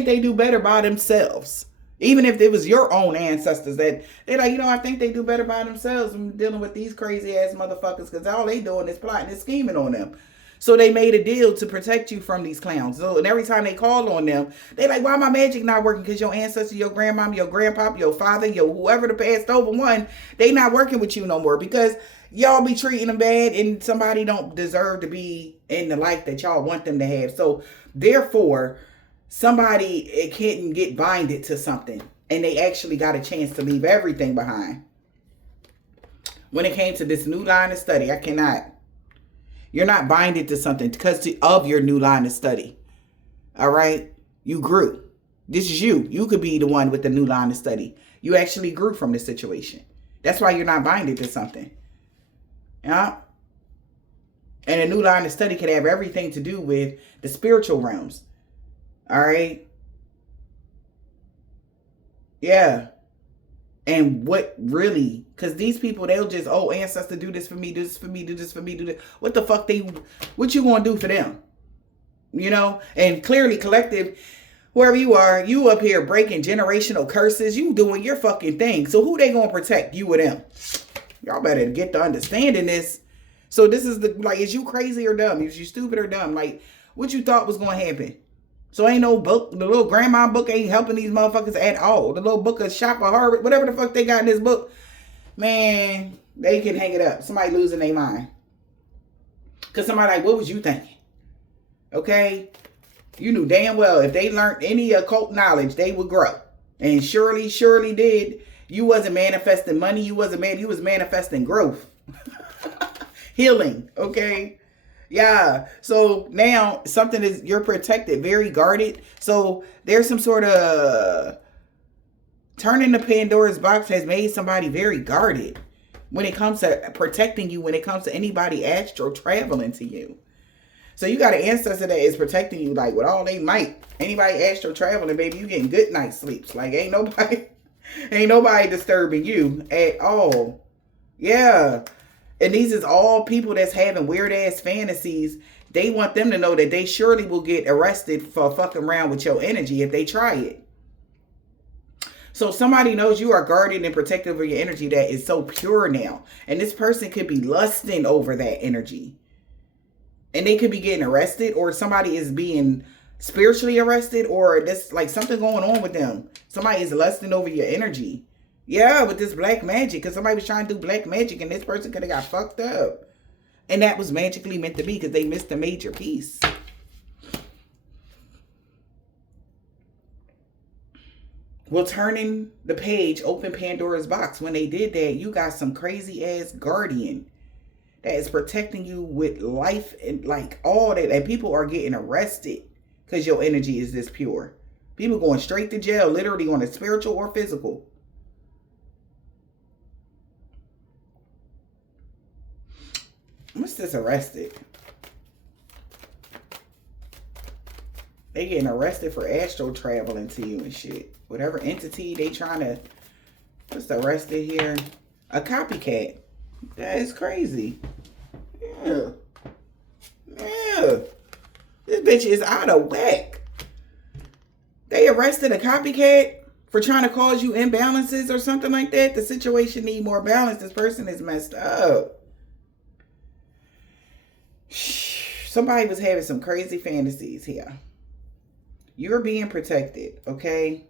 they do better by themselves. Even if it was your own ancestors that they're like, you know, I think they do better by themselves than dealing with these crazy ass motherfuckers, because all they doing is plotting and scheming on them. So they made a deal to protect you from these clowns. So, and every time they call on them, they like, why my magic not working? Because your ancestors, your grandmom, your grandpop, your father, your whoever the passed over one, they not working with you no more because y'all be treating them bad and somebody don't deserve to be in the life that y'all want them to have. So therefore, somebody, it can't get binded to something. And they actually got a chance to leave everything behind. When it came to this new line of study, I cannot. You're not binded to something because of your new line of study. All right? You grew. This is you. You could be the one with the new line of study. You actually grew from this situation. That's why you're not binded to something. Yeah? And a new line of study can have everything to do with the spiritual realms. All right? Yeah. And what really, because these people, they'll just, oh, ancestor, do this for me, do this for me, do this for me, do this. What the fuck what you gonna do for them? You know? And clearly, collective, whoever you are, you up here breaking generational curses, you doing your fucking thing. So who they gonna protect? You or them? Y'all better get to understanding this. So this is like, is you crazy or dumb? Is you stupid or dumb? Like, what you thought was gonna happen? So ain't no book, the little grandma book ain't helping these motherfuckers at all. The little book of Shop of Harvard, whatever the fuck they got in this book, man, they can hang it up. Somebody losing their mind. Because somebody like, what was you thinking? Okay? You knew damn well if they learned any occult knowledge, they would grow. And surely did. You wasn't manifesting money. You was manifesting growth. Healing, okay? Yeah, so now something is, you're protected, very guarded. So there's some sort of turning the Pandora's box has made somebody very guarded when it comes to protecting you, when it comes to anybody astral traveling to you. So you got an ancestor that is protecting you like with all they might. Anybody astral traveling, baby, you getting good night sleeps. Like ain't nobody disturbing you at all. Yeah. And these is all people that's having weird ass fantasies. They want them to know that they surely will get arrested for fucking around with your energy if they try it. So somebody knows you are guarded and protective of your energy that is so pure now. And this person could be lusting over that energy. And they could be getting arrested, or somebody is being spiritually arrested, or this like something going on with them. Somebody is lusting over your energy. Yeah, with this black magic, because somebody was trying to do black magic and this person could have got fucked up. And that was magically meant to be because they missed a major piece. Well, turning the page, open Pandora's box. When they did that, you got some crazy ass guardian that is protecting you with life and like all that. And people are getting arrested because your energy is this pure. People going straight to jail, literally on a spiritual or physical. What's this arrested? They getting arrested for astral traveling to you and shit. Whatever entity they trying to... What's arrested here? A copycat. That is crazy. Yeah. Yeah. This bitch is out of whack. They arrested a copycat for trying to cause you imbalances or something like that. The situation need more balance. This person is messed up. Somebody was having some crazy fantasies here. You're being protected, okay?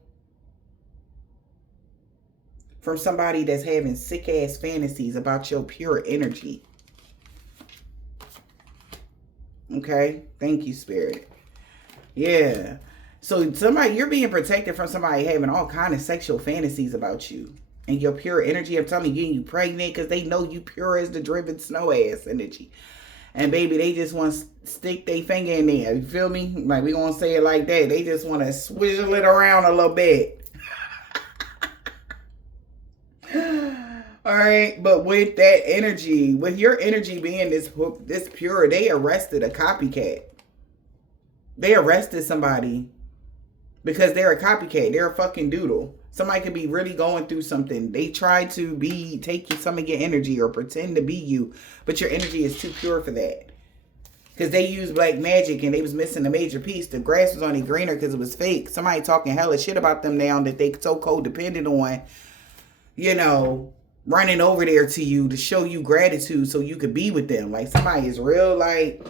From somebody that's having sick ass fantasies about your pure energy. Okay? Thank you, Spirit. Yeah. So you're being protected from somebody having all kind of sexual fantasies about you. And your pure energy, I'm telling you, getting you pregnant because they know you pure as the driven snow ass energy. And baby, they just want to stick their finger in there. You feel me? Like, we gonna say it like that. They just want to swizzle it around a little bit. All right. But with that energy, with your energy being this pure, they arrested a copycat. They arrested somebody because they're a copycat. They're a fucking doodle. Somebody could be really going through something. They try to take some of your energy or pretend to be you, but your energy is too pure for that. Because they used black magic and they was missing a major piece. The grass was only greener because it was fake. Somebody talking hella shit about them now that they so codependent on, you know, running over there to you to show you gratitude so you could be with them. Like, somebody is real like...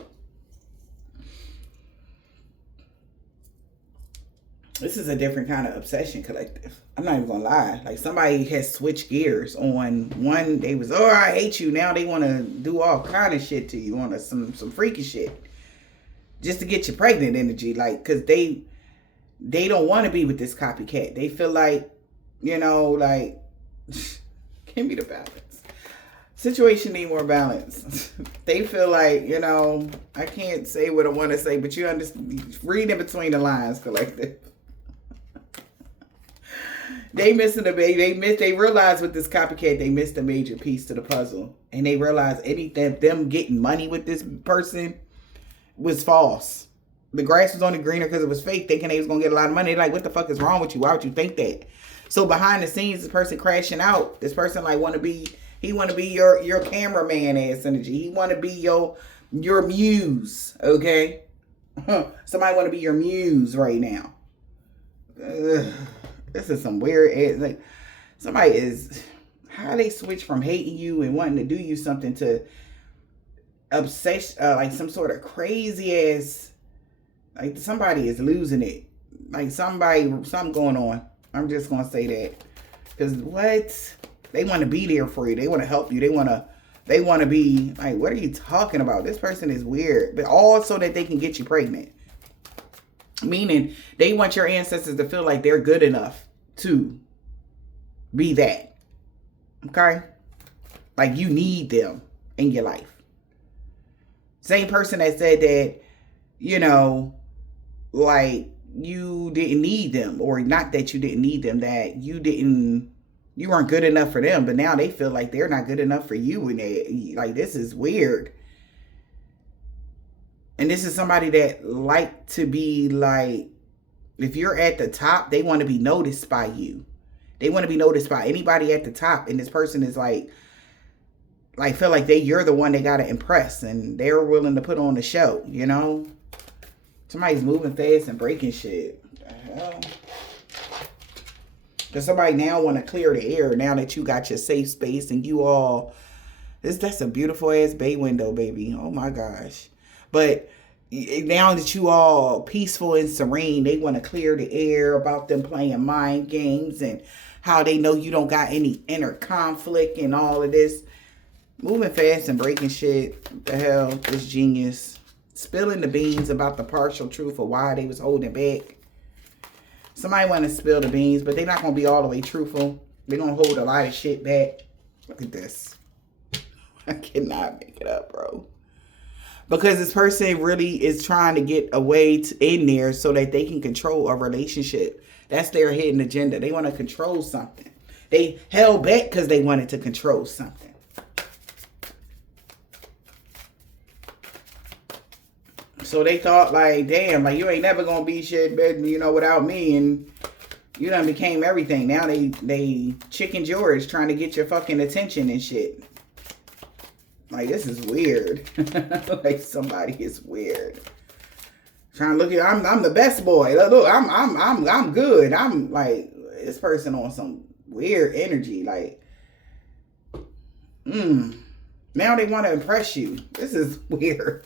This is a different kind of obsession collective. I'm not even gonna lie. Like, somebody has switched gears on one. They was, oh, I hate you. Now they want to do all kind of shit to you on some freaky shit, just to get you pregnant energy. Like, cause they don't want to be with this copycat. They feel like, you know, like, give me the balance. Situation need more balance. They feel like, you know, I can't say what I want to say, but you understand. Read in between the lines, collective. They missing the baby. They realized with this copycat they missed a major piece to the puzzle, and they realized them getting money with this person was false. The grass was only greener because it was fake, thinking they was gonna get a lot of money. They're like, what the fuck is wrong with you? Why would you think that? So behind the scenes, this person crashing out. This person like want to be your cameraman ass energy. He want to be your muse. Okay, somebody want to be your muse right now. This is some weird, like, somebody is, how they switch from hating you and wanting to do you something to obsession, like some sort of crazy ass, like somebody is losing it. Like something going on. I'm just going to say that. Because what? They want to be there for you. They want to help you. They want to be, like, what are you talking about? This person is weird. But all so that they can get you pregnant. Meaning, they want your ancestors to feel like they're good enough to be that. Okay? Like, you need them in your life. Same person that said that, you know, like, you didn't need them. Or not that you didn't need them, that you weren't good enough for them. But now they feel like they're not good enough for you. And they, like, this is weird. And this is somebody that like to be like, if you're at the top, they want to be noticed by you. They want to be noticed by anybody at the top. And this person is like feel like you're the one they got to impress. And they're willing to put on the show, you know? Somebody's moving fast and breaking shit. What the hell? Because somebody now want to clear the air now that you got your safe space and you all... That's a beautiful ass bay window, baby. Oh my gosh. But now that you all peaceful and serene, they want to clear the air about them playing mind games and how they know you don't got any inner conflict and all of this. Moving fast and breaking shit. What the hell? This genius. Spilling the beans about the partial truth of why they was holding back. Somebody want to spill the beans, but they're not going to be all the way truthful. They're going to hold a lot of shit back. Look at this. I cannot make it up, bro. Because this person really is trying to get a way in there so that they can control a relationship. That's their hidden agenda. They want to control something. They held back because they wanted to control something. So they thought like, damn, like you ain't never gonna be shit, you know, without me, and you done became everything. Now they Chicken George trying to get your fucking attention and shit. Like this is weird. Like somebody is weird. Trying to look at I'm the best boy. Look, I'm good. I'm like this person on some weird energy. Like, now they want to impress you. This is weird.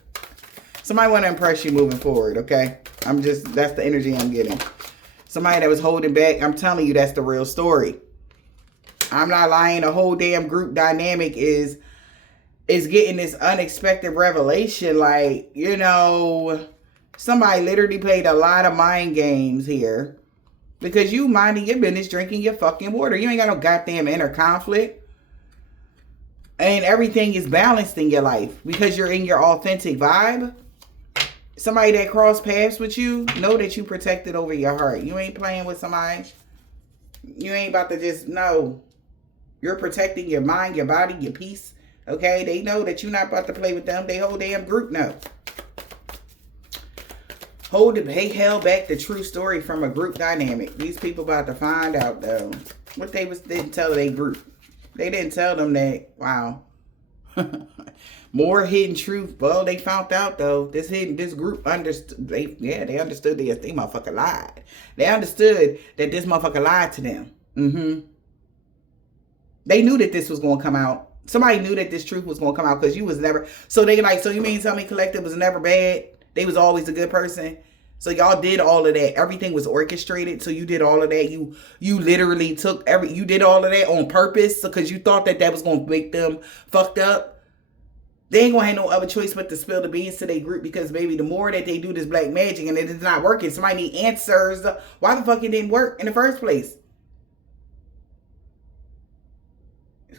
Somebody want to impress you moving forward, okay? That's the energy I'm getting. Somebody that was holding back, I'm telling you, that's the real story. I'm not lying. The whole damn group dynamic is getting this unexpected revelation. Like, you know, somebody literally played a lot of mind games here. Because you minding your business, drinking your fucking water. You ain't got no goddamn inner conflict. And everything is balanced in your life. Because you're in your authentic vibe. Somebody that crossed paths with you, know that you protected over your heart. You ain't playing with somebody. You ain't about to just, no. You're protecting your mind, your body, your peace. Okay? They know that you're not about to play with them. They whole damn group know. They held back the true story from a group dynamic. These people about to find out, though. What didn't tell their group. They didn't tell them that, wow. More hidden truth. Well, they found out though. This group understood. They understood they motherfucker lied. They understood that this motherfucker lied to them. They knew that this was going to come out. Somebody knew that this truth was going to come out because you was never. So they like. So you mean tell me Collective was never bad? They was always a good person. So y'all did all of that. Everything was orchestrated. So you did all of that. You literally you did all of that on purpose because you thought that was going to make them fucked up. They ain't gonna have no other choice but to spill the beans to their group because, baby, the more that they do this black magic and it is not working, somebody need answers. Why the fuck it didn't work in the first place?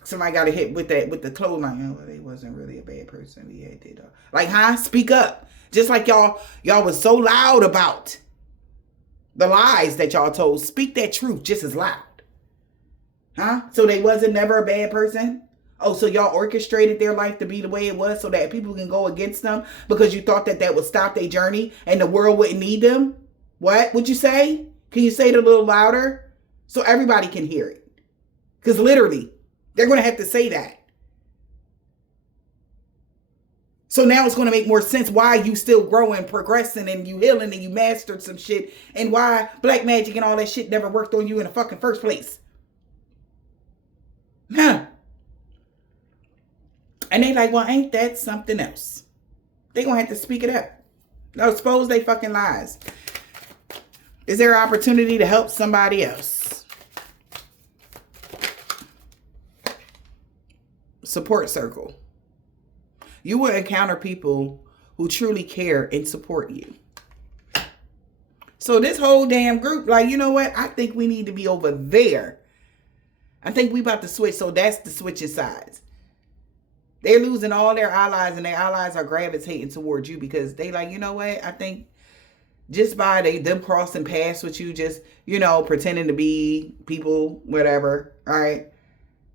Somebody got to hit with the clothesline. Oh, they wasn't really a bad person. Yeah, did. Like, huh? Speak up. Just like y'all was so loud about the lies that y'all told. Speak that truth just as loud. Huh? So they wasn't never a bad person? Oh, so y'all orchestrated their life to be the way it was so that people can go against them because you thought that would stop their journey and the world wouldn't need them? What would you say? Can you say it a little louder so everybody can hear it? Because literally, they're going to have to say that. So now it's going to make more sense why you still growing, progressing, and you healing, and you mastered some shit, and why black magic and all that shit never worked on you in the fucking first place. Huh. And they like, well, ain't that something else? They gonna have to speak it up. No, expose they fucking lies. Is there an opportunity to help somebody else? Support circle. You will encounter people who truly care and support you. So this whole damn group, like, you know what? I think we need to be over there. I think we about to switch. So that's the switching sides. They're losing all their allies and their allies are gravitating towards you because they like, you know what? I think just by them crossing paths with you, just, you know, pretending to be people, whatever, right?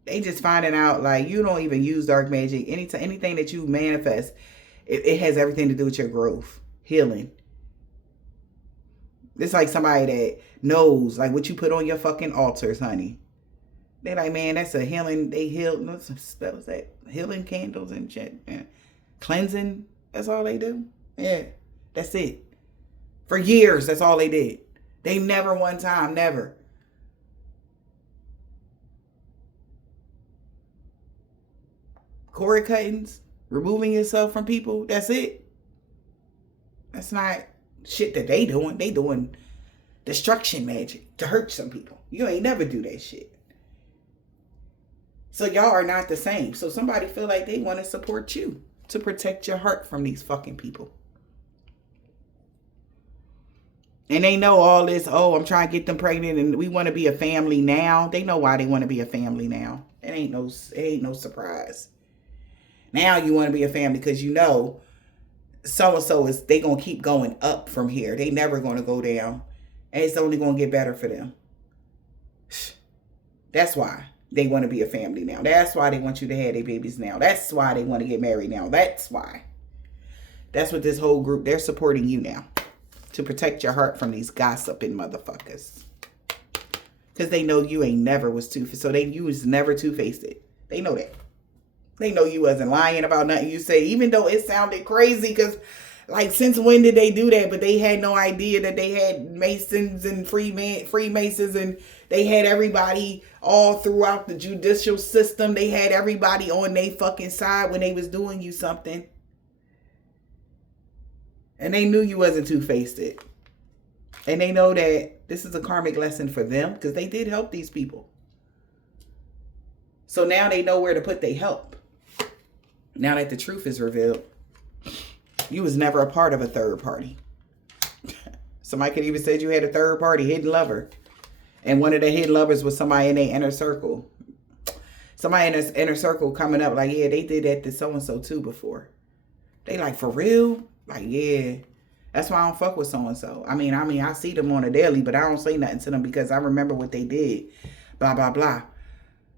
They just finding out like you don't even use dark magic. Anything that you manifest, it has everything to do with your growth, healing. It's like somebody that knows like what you put on your fucking altars, honey. They're like, man, that's a healing. They heal. What's that? Healing candles and shit. Yeah. Cleansing. That's all they do. Yeah. That's it. For years, that's all they did. They never one time, never. Cord cuttings, removing yourself from people. That's it. That's not shit that they doing. They doing destruction magic to hurt some people. You ain't never do that shit. So y'all are not the same. So somebody feel like they want to support you to protect your heart from these fucking people. And they know all this, oh, I'm trying to get them pregnant and we want to be a family now. They know why they want to be a family now. It ain't no surprise. Now you want to be a family because you know so-and-so is, they going to keep going up from here. They never going to go down. And it's only going to get better for them. That's why they want to be a family now. That's why they want you to have their babies now. That's why they want to get married now. That's why. That's what this whole group, they're supporting you now. To protect your heart from these gossiping motherfuckers. Because they know you ain't never was two-faced. So you was never two-faced. They know that. They know you wasn't lying about nothing you say. Even though it sounded crazy. Because, like, since when did they do that? But they had no idea that they had Masons and Freemasons. And they had everybody all throughout the judicial system. They had everybody on their fucking side when they was doing you something. And they knew you wasn't two-faced. And they know that this is a karmic lesson for them because they did help these people. So now they know where to put their help. Now that the truth is revealed, you was never a part of a third party. Somebody could even say you had a third party hidden lover. And one of the hidden lovers was somebody in their inner circle. Somebody in this inner circle coming up like, yeah, they did that to so-and-so too before. They like, for real? Like, yeah, that's why I don't fuck with so-and-so. I mean, I see them on a daily, but I don't say nothing to them because I remember what they did. Blah, blah, blah.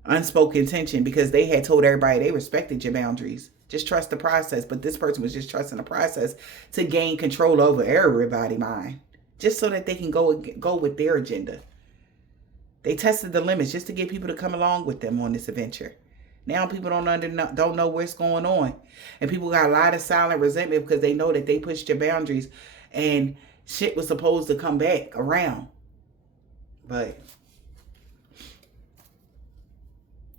Unspoken tension because they had told everybody they respected your boundaries. Just trust the process. But this person was just trusting the process to gain control over everybody's mind. Just so that they can go with their agenda. They tested the limits just to get people to come along with them on this adventure. Now people don't know what's going on. And people got a lot of silent resentment because they know that they pushed your boundaries and shit was supposed to come back around. But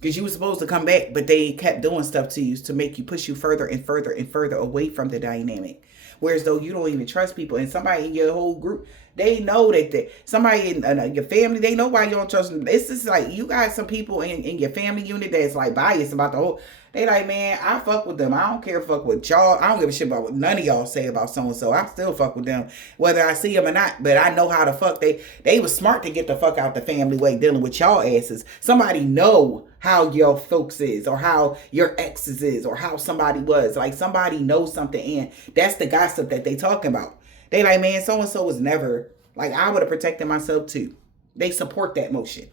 because you were supposed to come back, but they kept doing stuff to you to make you push you further and further and further away from the dynamic. Whereas though you don't even trust people and somebody in your whole group, they know that somebody in your family, they know why you don't trust them. It's just like you got some people in your family unit that's like biased about the whole. They like, man, I fuck with them. I don't care fuck with y'all. I don't give a shit about what none of y'all say about so-and-so. I still fuck with them, whether I see them or not. But I know how to fuck. They was smart to get the fuck out the family way dealing with y'all asses. Somebody know how your folks is or how your exes is or how somebody was. Like somebody knows something and that's the gossip that they talking about. They like, man, so-and-so was never, like I would have protected myself too. They support that motion.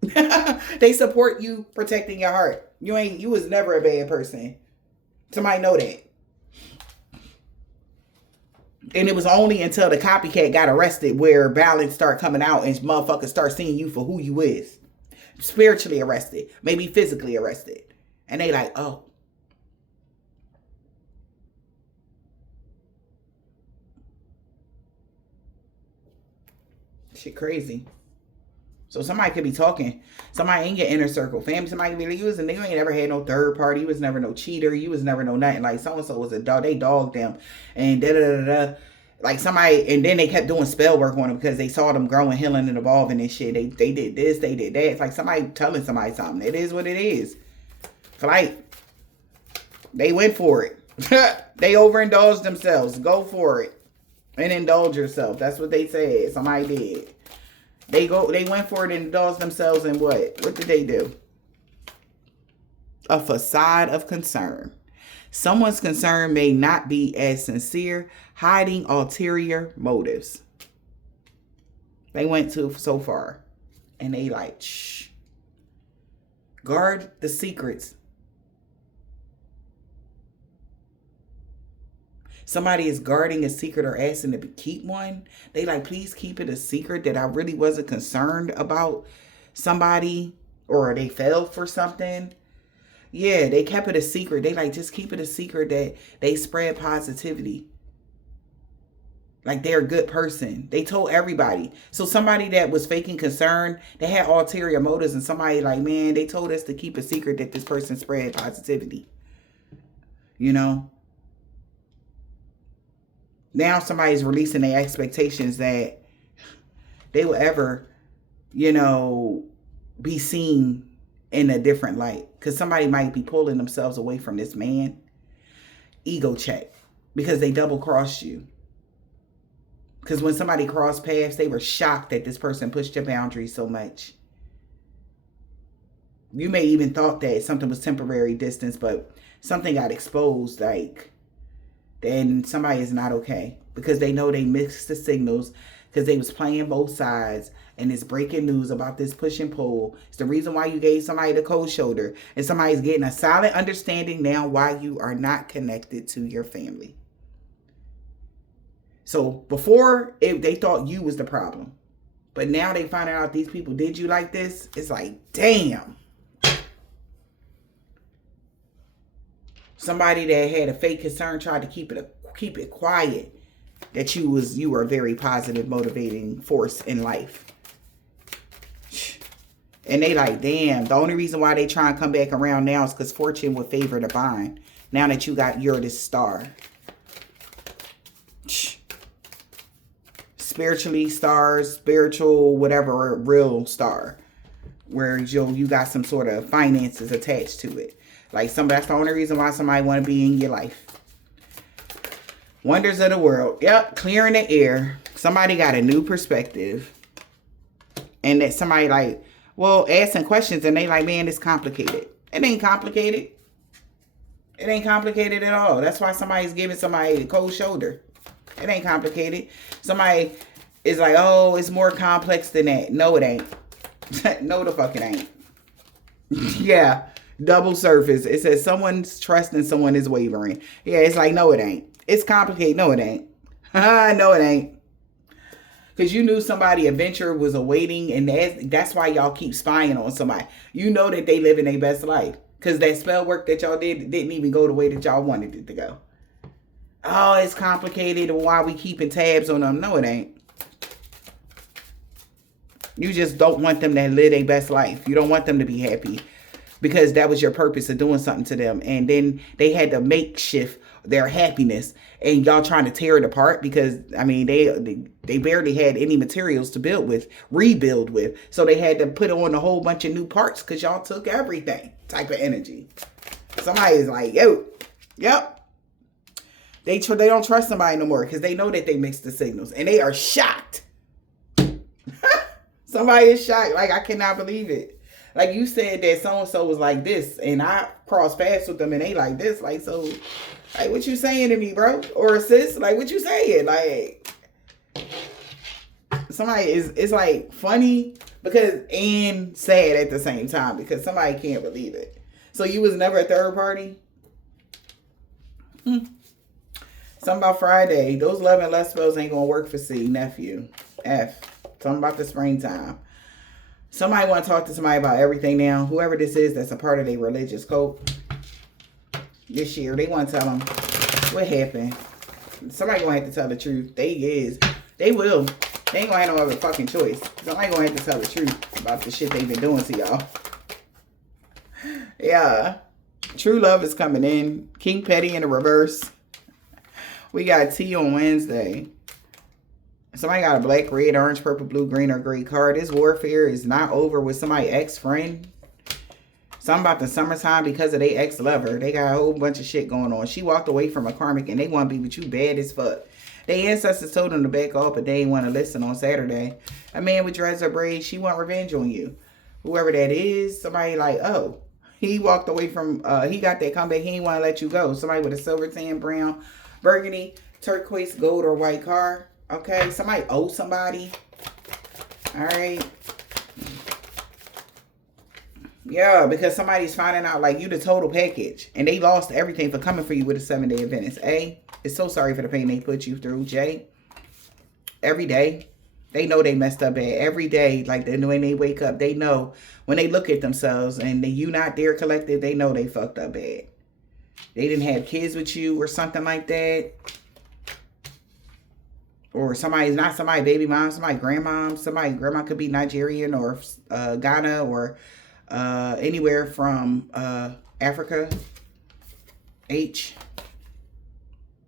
They support you protecting your heart. You was never a bad person. Somebody know that. And it was only until the copycat got arrested where balance start coming out and motherfuckers start seeing you for who you is. Spiritually arrested. Maybe physically arrested. And they like, oh. Shit crazy. So somebody could be talking. Somebody in your inner circle. Family, somebody could be like, you ain't never had no third party. You was never no cheater. You was never no nothing. Like so-and-so was a dog. They dogged them. And da-da-da-da. Like somebody, and then they kept doing spell work on them because they saw them growing, healing, and evolving and shit. They did this, they did that. It's like somebody telling somebody something. It is what it is. Like, they went for it. They overindulged themselves. Go for it. And indulge yourself. That's what they said. Somebody did. They went for it and indulged themselves in what? What did they do? A facade of concern. Someone's concern may not be as sincere, hiding ulterior motives. They went so far. And they like, shh. Guard the secrets. Somebody is guarding a secret or asking to keep one. They like, please keep it a secret that I really wasn't concerned about somebody or they fell for something. Yeah, they kept it a secret. They like, just keep it a secret that they spread positivity. Like they're a good person. They told everybody. So somebody that was faking concern, they had ulterior motives and somebody like, man, they told us to keep a secret that this person spread positivity. You know? Now somebody's releasing their expectations that they will ever, be seen in a different light. Because somebody might be pulling themselves away from this man. Ego check. Because they double crossed you. Because when somebody crossed paths, they were shocked that this person pushed your boundaries so much. You may even thought that something was temporary distance, but something got exposed, like, then somebody is not okay. Because they know they mixed the signals, because they was playing both sides, and it's breaking news about this push and pull. It's the reason why you gave somebody the cold shoulder, and somebody's getting a solid understanding now why you are not connected to your family. So before, they thought you was the problem, but now they find out these people did you like this. It's like, damn. Somebody that had a fake concern tried to keep it quiet, that you were a very positive, motivating force in life. And they like, damn, the only reason why they try and come back around now is because fortune would favor the vine. Now that you're this star. Spiritually stars, spiritual, whatever, real star. Where you got some sort of finances attached to it. Like that's the only reason why somebody want to be in your life. Wonders of the world. Yep, clearing the air. Somebody got a new perspective. And that somebody like, well, asking questions and they like, man, it's complicated. It ain't complicated. It ain't complicated at all. That's why somebody's giving somebody a cold shoulder. It ain't complicated. Somebody is like, oh, it's more complex than that. No, it ain't. No, the fuck it ain't. Yeah. Double surface. It says someone's trust in someone is wavering. Yeah, it's like, no, it ain't. It's complicated. No, it ain't. No, it ain't. Because you knew somebody adventure was awaiting, and that's why y'all keep spying on somebody. You know that they live in their best life. Because that spell work that y'all didn't even go the way that y'all wanted it to go. Oh, it's complicated. Why we keeping tabs on them? No, it ain't. You just don't want them to live their best life. You don't want them to be happy. Because that was your purpose of doing something to them. And then they had to makeshift their happiness. And y'all trying to tear it apart because, I mean, they barely had any materials to rebuild with. So they had to put on a whole bunch of new parts because y'all took everything type of energy. Somebody is like, yo, yep. They don't trust somebody no more because they know that they mixed the signals. And they are shocked. Somebody is shocked. Like, I cannot believe it. Like you said that so-and-so was like this, and I crossed paths with them, and they like this. Like, so, like, what you saying to me, bro? Or sis, like, what you saying? Like, somebody it's like funny and sad at the same time because somebody can't believe it. So you was never a third party? Something about Friday. Those love and lust spells ain't gonna work for C, nephew. F. Something about the springtime. Somebody want to talk to somebody about everything now. Whoever this is that's a part of their religious cult this year, they want to tell them what happened. Somebody going to have to tell the truth. They will. They ain't going to have no other fucking choice. Somebody going to have to tell the truth about the shit they've been doing to y'all. Yeah. True love is coming in. King Petty in the reverse. We got T on Wednesday. Somebody got a black, red, orange, purple, blue, green, or gray card. This warfare is not over with somebody's ex-friend. Something about the summertime because of their ex-lover. They got a whole bunch of shit going on. She walked away from a karmic and they want to be with you bad as fuck. Their ancestors told them to back off, but they didn't want to listen on Saturday. A man with dreads or braids, she want revenge on you. Whoever that is, somebody like, oh, he walked away from, he got that comeback. He didn't want to let you go. Somebody with a silver, tan, brown, burgundy, turquoise, gold, or white car. Okay, somebody owes somebody. All right. Yeah, because somebody's finding out like you the total package. And they lost everything for coming for you with a 7-day Adventist. A, it's so sorry for the pain they put you through. J, every day. They know they messed up bad. Every day, like when they wake up, they know when they look at themselves and you not their collective, they know they fucked up bad. They didn't have kids with you or something like that. Or somebody's not somebody baby mom, somebody grandmom, somebody grandma could be Nigerian or Ghana or anywhere from Africa. H.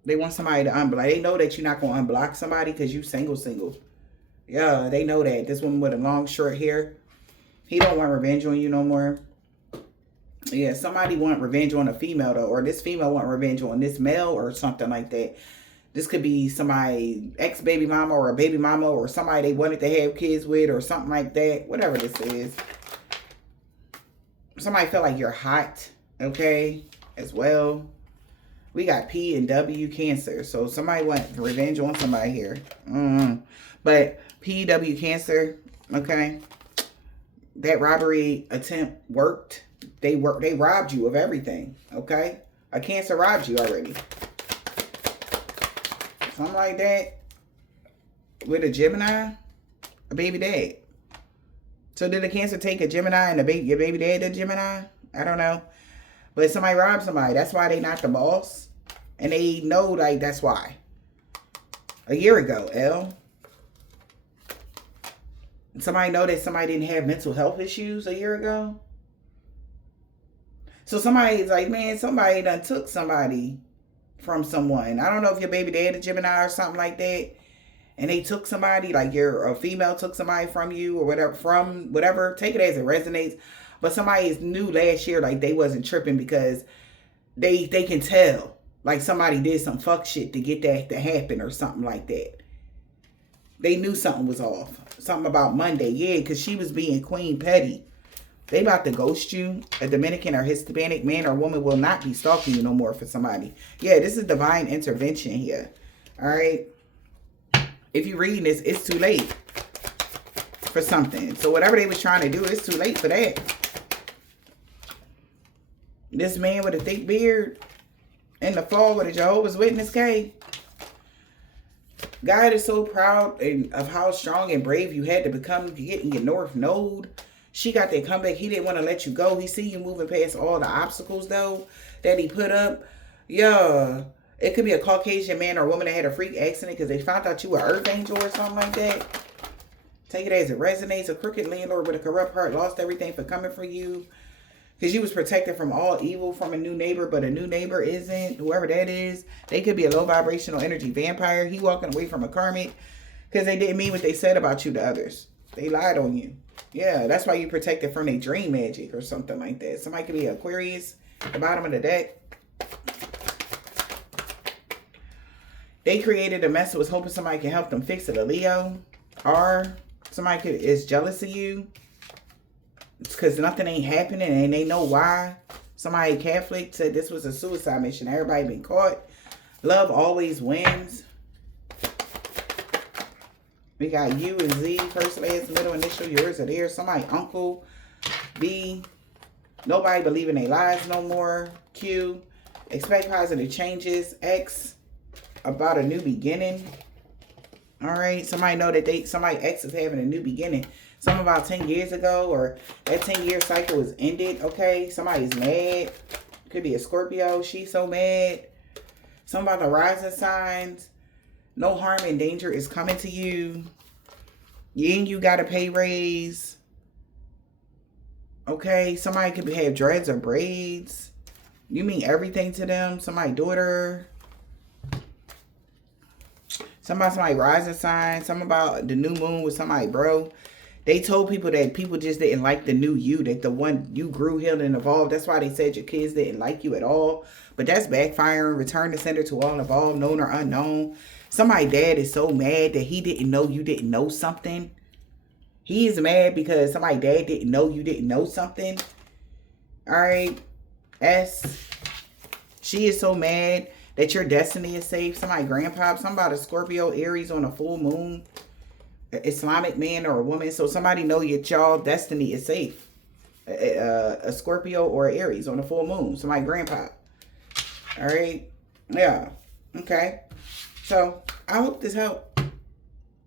They want somebody to unblock. They know that you're not going to unblock somebody because you single. Yeah, they know that. This woman with a long, short hair, he don't want revenge on you no more. Yeah, somebody want revenge on a female though, or this female want revenge on this male or something like that. This could be somebody, ex-baby mama or a baby mama or somebody they wanted to have kids with or something like that. Whatever this is. Somebody feel like you're hot, okay, as well. We got P and W Cancer. So somebody want revenge on somebody here. But PW Cancer, okay. That robbery attempt worked. They robbed you of everything, okay? A Cancer robbed you already. Something like that. With a Gemini, a baby dad. So did a Cancer take a Gemini and your baby dad a Gemini? I don't know. But somebody robbed somebody. That's why they not the boss. And they know, like, that's why. A year ago, L. Somebody know that somebody didn't have mental health issues a year ago. So somebody's like, man, somebody done took somebody from someone. I don't know if your baby dad a Gemini or something like that. And they took somebody, like a female took somebody from you or whatever. Take it as it resonates. But somebody knew last year, like, they wasn't tripping because they can tell. Like, somebody did some fuck shit to get that to happen or something like that. They knew something was off. Something about Monday. Yeah, because she was being Queen Petty. They about to ghost you. A Dominican or Hispanic man or woman will not be stalking you no more for somebody. Yeah, this is divine intervention here. All right. If you're reading this, it's too late for something. So whatever they was trying to do, it's too late for that. This man with a thick beard in the fall with a Jehovah's Witness cave. God is so proud of how strong and brave you had to become to get in your North Node. She got that comeback. He didn't want to let you go. He see you moving past all the obstacles, though, that he put up. Yeah. It could be a Caucasian man or woman that had a freak accident because they found out you were an earth angel or something like that. Take it as it resonates. A crooked landlord with a corrupt heart lost everything for coming for you. Because you was protected from all evil from a new neighbor, but a new neighbor isn't. Whoever that is. They could be a low vibrational energy vampire. He walking away from a karmic because they didn't mean what they said about you to others. They lied on you. Yeah, that's why you protected from their dream magic or something like that. Somebody could be Aquarius at the bottom of the deck. They created a mess that was hoping somebody can help them fix it. A Leo. Or somebody is jealous of you. It's because nothing ain't happening and they know why. Somebody Catholic said this was a suicide mission. Everybody been caught. Love always wins. We got U and Z. First, last, middle, initial. Yours or theirs. Somebody uncle. B. Nobody believe in their lives no more. Q. Expect positive changes. X. About a new beginning. All right. Somebody know that somebody X is having a new beginning. Something about 10 years ago or that 10-year cycle was ended. Okay. Somebody's mad. Could be a Scorpio. She's so mad. Something about the rising signs. No harm and danger is coming to you. You got a pay raise. Okay. Somebody could have dreads or braids. You mean everything to them. Somebody's daughter. Somebody rising sign. Something about the new moon with somebody, bro. They told people that people just didn't like the new you. That the one you grew, healed, and evolved. That's why they said your kids didn't like you at all. But that's backfiring. Return the sender to all involved, known or unknown. Somebody's dad is so mad that he didn't know you didn't know something. He is mad because somebody's dad didn't know you didn't know something. All right. S. She is so mad that your destiny is safe. Somebody grandpa. Somebody Scorpio, Aries on a full moon. An Islamic man or a woman. So somebody know y'all destiny is safe. A Scorpio or an Aries on a full moon. Somebody grandpa. All right. Yeah. Okay. So I hope this helped.